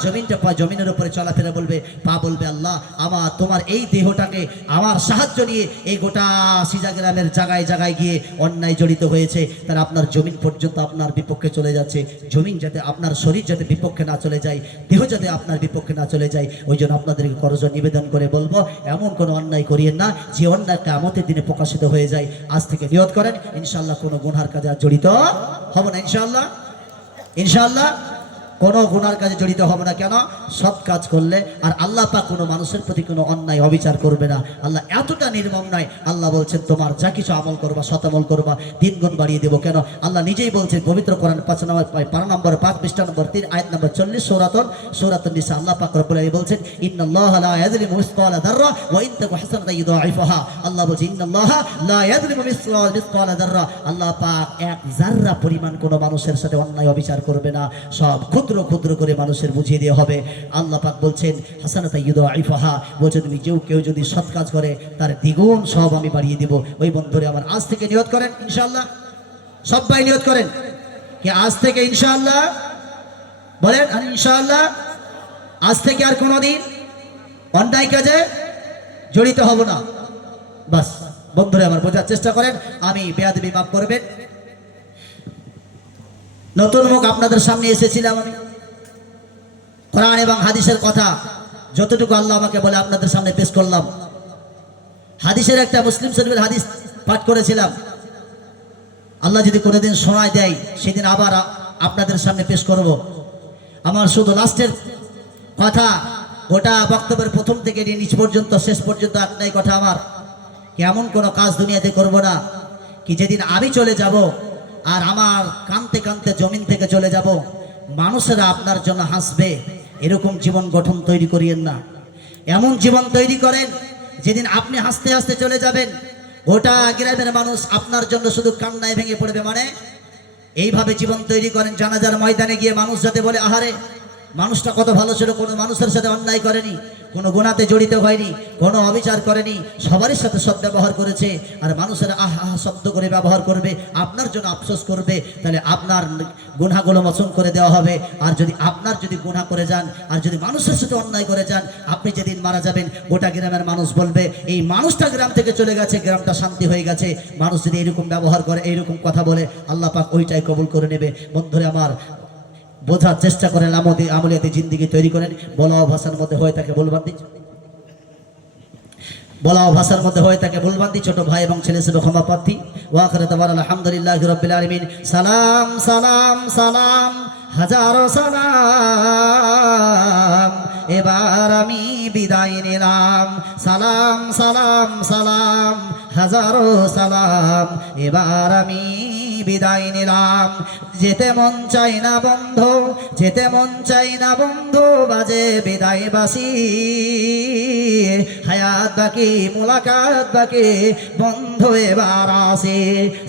জমিনের উপরে চলাফেরা বলবে, পা বলবে আল্লাহ আমার তোমার এই দেহটাকে আমার সাহায্য নিয়ে এই গোটা সিজা গ্রামের জায়গায় গিয়ে অন্যায় জড়িত হয়েছে, তারা আপনার জমিন পর্যন্ত আপনার বিপক্ষে চলে যাচ্ছে। জমিন যাতে, আপনার শরীর যাতে বিপক্ষে না চলে যায়, দেহ যাতে আপনার বিপক্ষে না চলে যায়, ওই জন্য আপনাদেরকে করজোড়ে নিবেদন করে বলবো, এমন কোনো অন্যায় করিয়েন না যে অন্যায় কিয়ামতের দিনে প্রকাশিত হয়ে যায়। আজ থেকে নিয়ত করেন ইনশাআল্লাহ কোনো গুনার কাজে আর জড়িত হব না। ইনশাআল্লাহ কোনো গুনার কাজে জড়িত হবে না। কেন? সৎ কাজ করলে। আর আল্লাহ পাক কোনো মানুষের প্রতি কোনো অন্যায় অবিচার করবে না। আল্লাহ এতটা নির্মম নয়। আল্লাহ বলছেন তোমার যা কিছু আমল করবা, সৎ আমল করবা, 3 গুণ বাড়িয়ে দেবো। কেন? আল্লাহ নিজেই বলছেন পবিত্র কোরআন 5 নম্বর 5 পৃষ্ঠা নম্বর 3 আয়াত নম্বর 40 সূরাতুন নিসা। আল্লাহ পাক রব্বুল আলামিন বলছেন, ইন্নাল্লাহা লা ইয়াযলিমু মিসকালা যাররা ওয়া ইন তাকু হাসানাতান ইউদাইফাহা। আল্লাহ বলছেন ইন্নাল্লাহা লা ইয়াযলিমু মিসকালা যাররা, আল্লাহ পাক এক যাররা পরিমাণ কোনো মানুষের সাথে অন্যায় অবিচার করবে না, সব ক্ষুদ্র করে মানুষের বুঝিয়ে দেওয়া হবে। আল্লাহ পাক বলছেন হাসানাতা ইউদাইফাহা, বলছেন তুমি কেউ যদি সৎ কাজ করে তার দ্বিগুণ সব আমি বাড়িয়ে দিব। ওই বন্ধুরে আমার আজ থেকে নিয়ত করেন ইনশাআল্লাহ, সবাই নিয়ত করেন কি আজ থেকে ইনশাআল্লাহ, বলেন আর ইনশাআল্লাহ আজ থেকে আর কোনোদিন অন্যায় কাজে জড়িত হব না। বাস বন্ধুরা আমার বোঝার চেষ্টা করেন, আমি বেয়াদবি মাফ করবেন। নতুন মুখ আপনাদের সামনে এসেছিলাম আমি, কোরআন এবং হাদিসের কথা যতটুকু আল্লাহ আমাকে বলে আপনাদের সামনে পেশ করলাম। হাদিসের একটা মুসলিম শরীফের হাদিস পাঠ করেছিলাম। আল্লাহ যদি কোনোদিন সময় দেয় সেদিন আবার আপনাদের সামনে পেশ করব। আমার শুধু লাস্টের কথা, গোটা বক্তব্যের প্রথম থেকে নিয়ে নিচ পর্যন্ত শেষ পর্যন্ত একটাই কথা আমার, কি এমন কোনো কাজ দুনিয়াতে করব না কি যেদিন আমি চলে যাব আর আমার কাঁদতে কাঁদতে জমিন থেকে চলে যাব মানুষেরা আপনার জন্য হাসবে, এরকম জীবন গঠন তৈরি করিয়েন না। এমন জীবন তৈরি করেন যেদিন আপনি হাসতে হাসতে চলে যাবেন গোটা গ্রামের মানুষ আপনার জন্য শুধু কান্নায় ভেঙে পড়বে। মানে এইভাবে জীবন তৈরি করেন জানাজার ময়দানে গিয়ে মানুষ যাতে বলে, আহারে মানুষটা কত ভালো ছিল, কোনো মানুষের সাথে অন্যায় করেনি, কোনো গুনাতে জড়িত হয়নি, কোনো অবিচার করেনি, সবারই সাথে সদ্ব্যবহার করেছে, আর মানুষের আহ আহ শব্দ করে ব্যবহার করবে, আপনার জন্য আফসোস করবে। তাহলে আপনার গুনাহগুলো মোচন করে দেওয়া হবে। আর যদি আপনার যদি গুনাহ করে যান আর যদি মানুষের সাথে অন্যায় করে যান, আপনি যেদিন মারা যাবেন গোটা গ্রামের মানুষ বলবে এই মানুষটা গ্রাম থেকে চলে গেছে, গ্রামটা শান্তি হয়ে গেছে। মানুষ যদি এরকম ব্যবহার করে, এইরকম কথা বলে, আল্লাহ পাক ওইটাই কবুল করে নেবে। বন্ধুরা আমার, বোঝার চেষ্টা করেন, আমলিয়াতে জিন্দিগি তৈরি করেন। বলা ভাষার মধ্যে হয়ে থাকে ভুলবান্দি, বলা ভাষার মধ্যে হয়ে থাকে ভুলবান্দি, ছোট ভাই এবং ছেলে হিসেবে ক্ষমা প্রার্থী। ওয়াখিরু দাওয়ানা আলহামদুলিল্লাহি রাব্বিল আলামিন। সালাম সালাম সালাম হাজারো সালাম, এবার আমি বিদায় নিলাম। সালাম সালাম সালাম হাজারো সালাম, এবার আমি বিদায় নিলাম। যেতে মন চাই না বন্ধু, যেতে মন চাই না বন্ধু, বাজে বিদায় বাসি। হায়াত বাকি মুলাকাত বাকি, বন্ধু এবার আসে।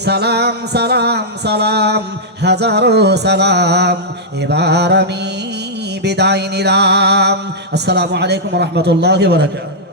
সালাম সালাম সালাম হাজারো সালাম, এবার আমি বিদায় নিলাম। আসসালামু আলাইকুম ওয়া রাহমাতুল্লাহি ওয়া বারাকাতুহু।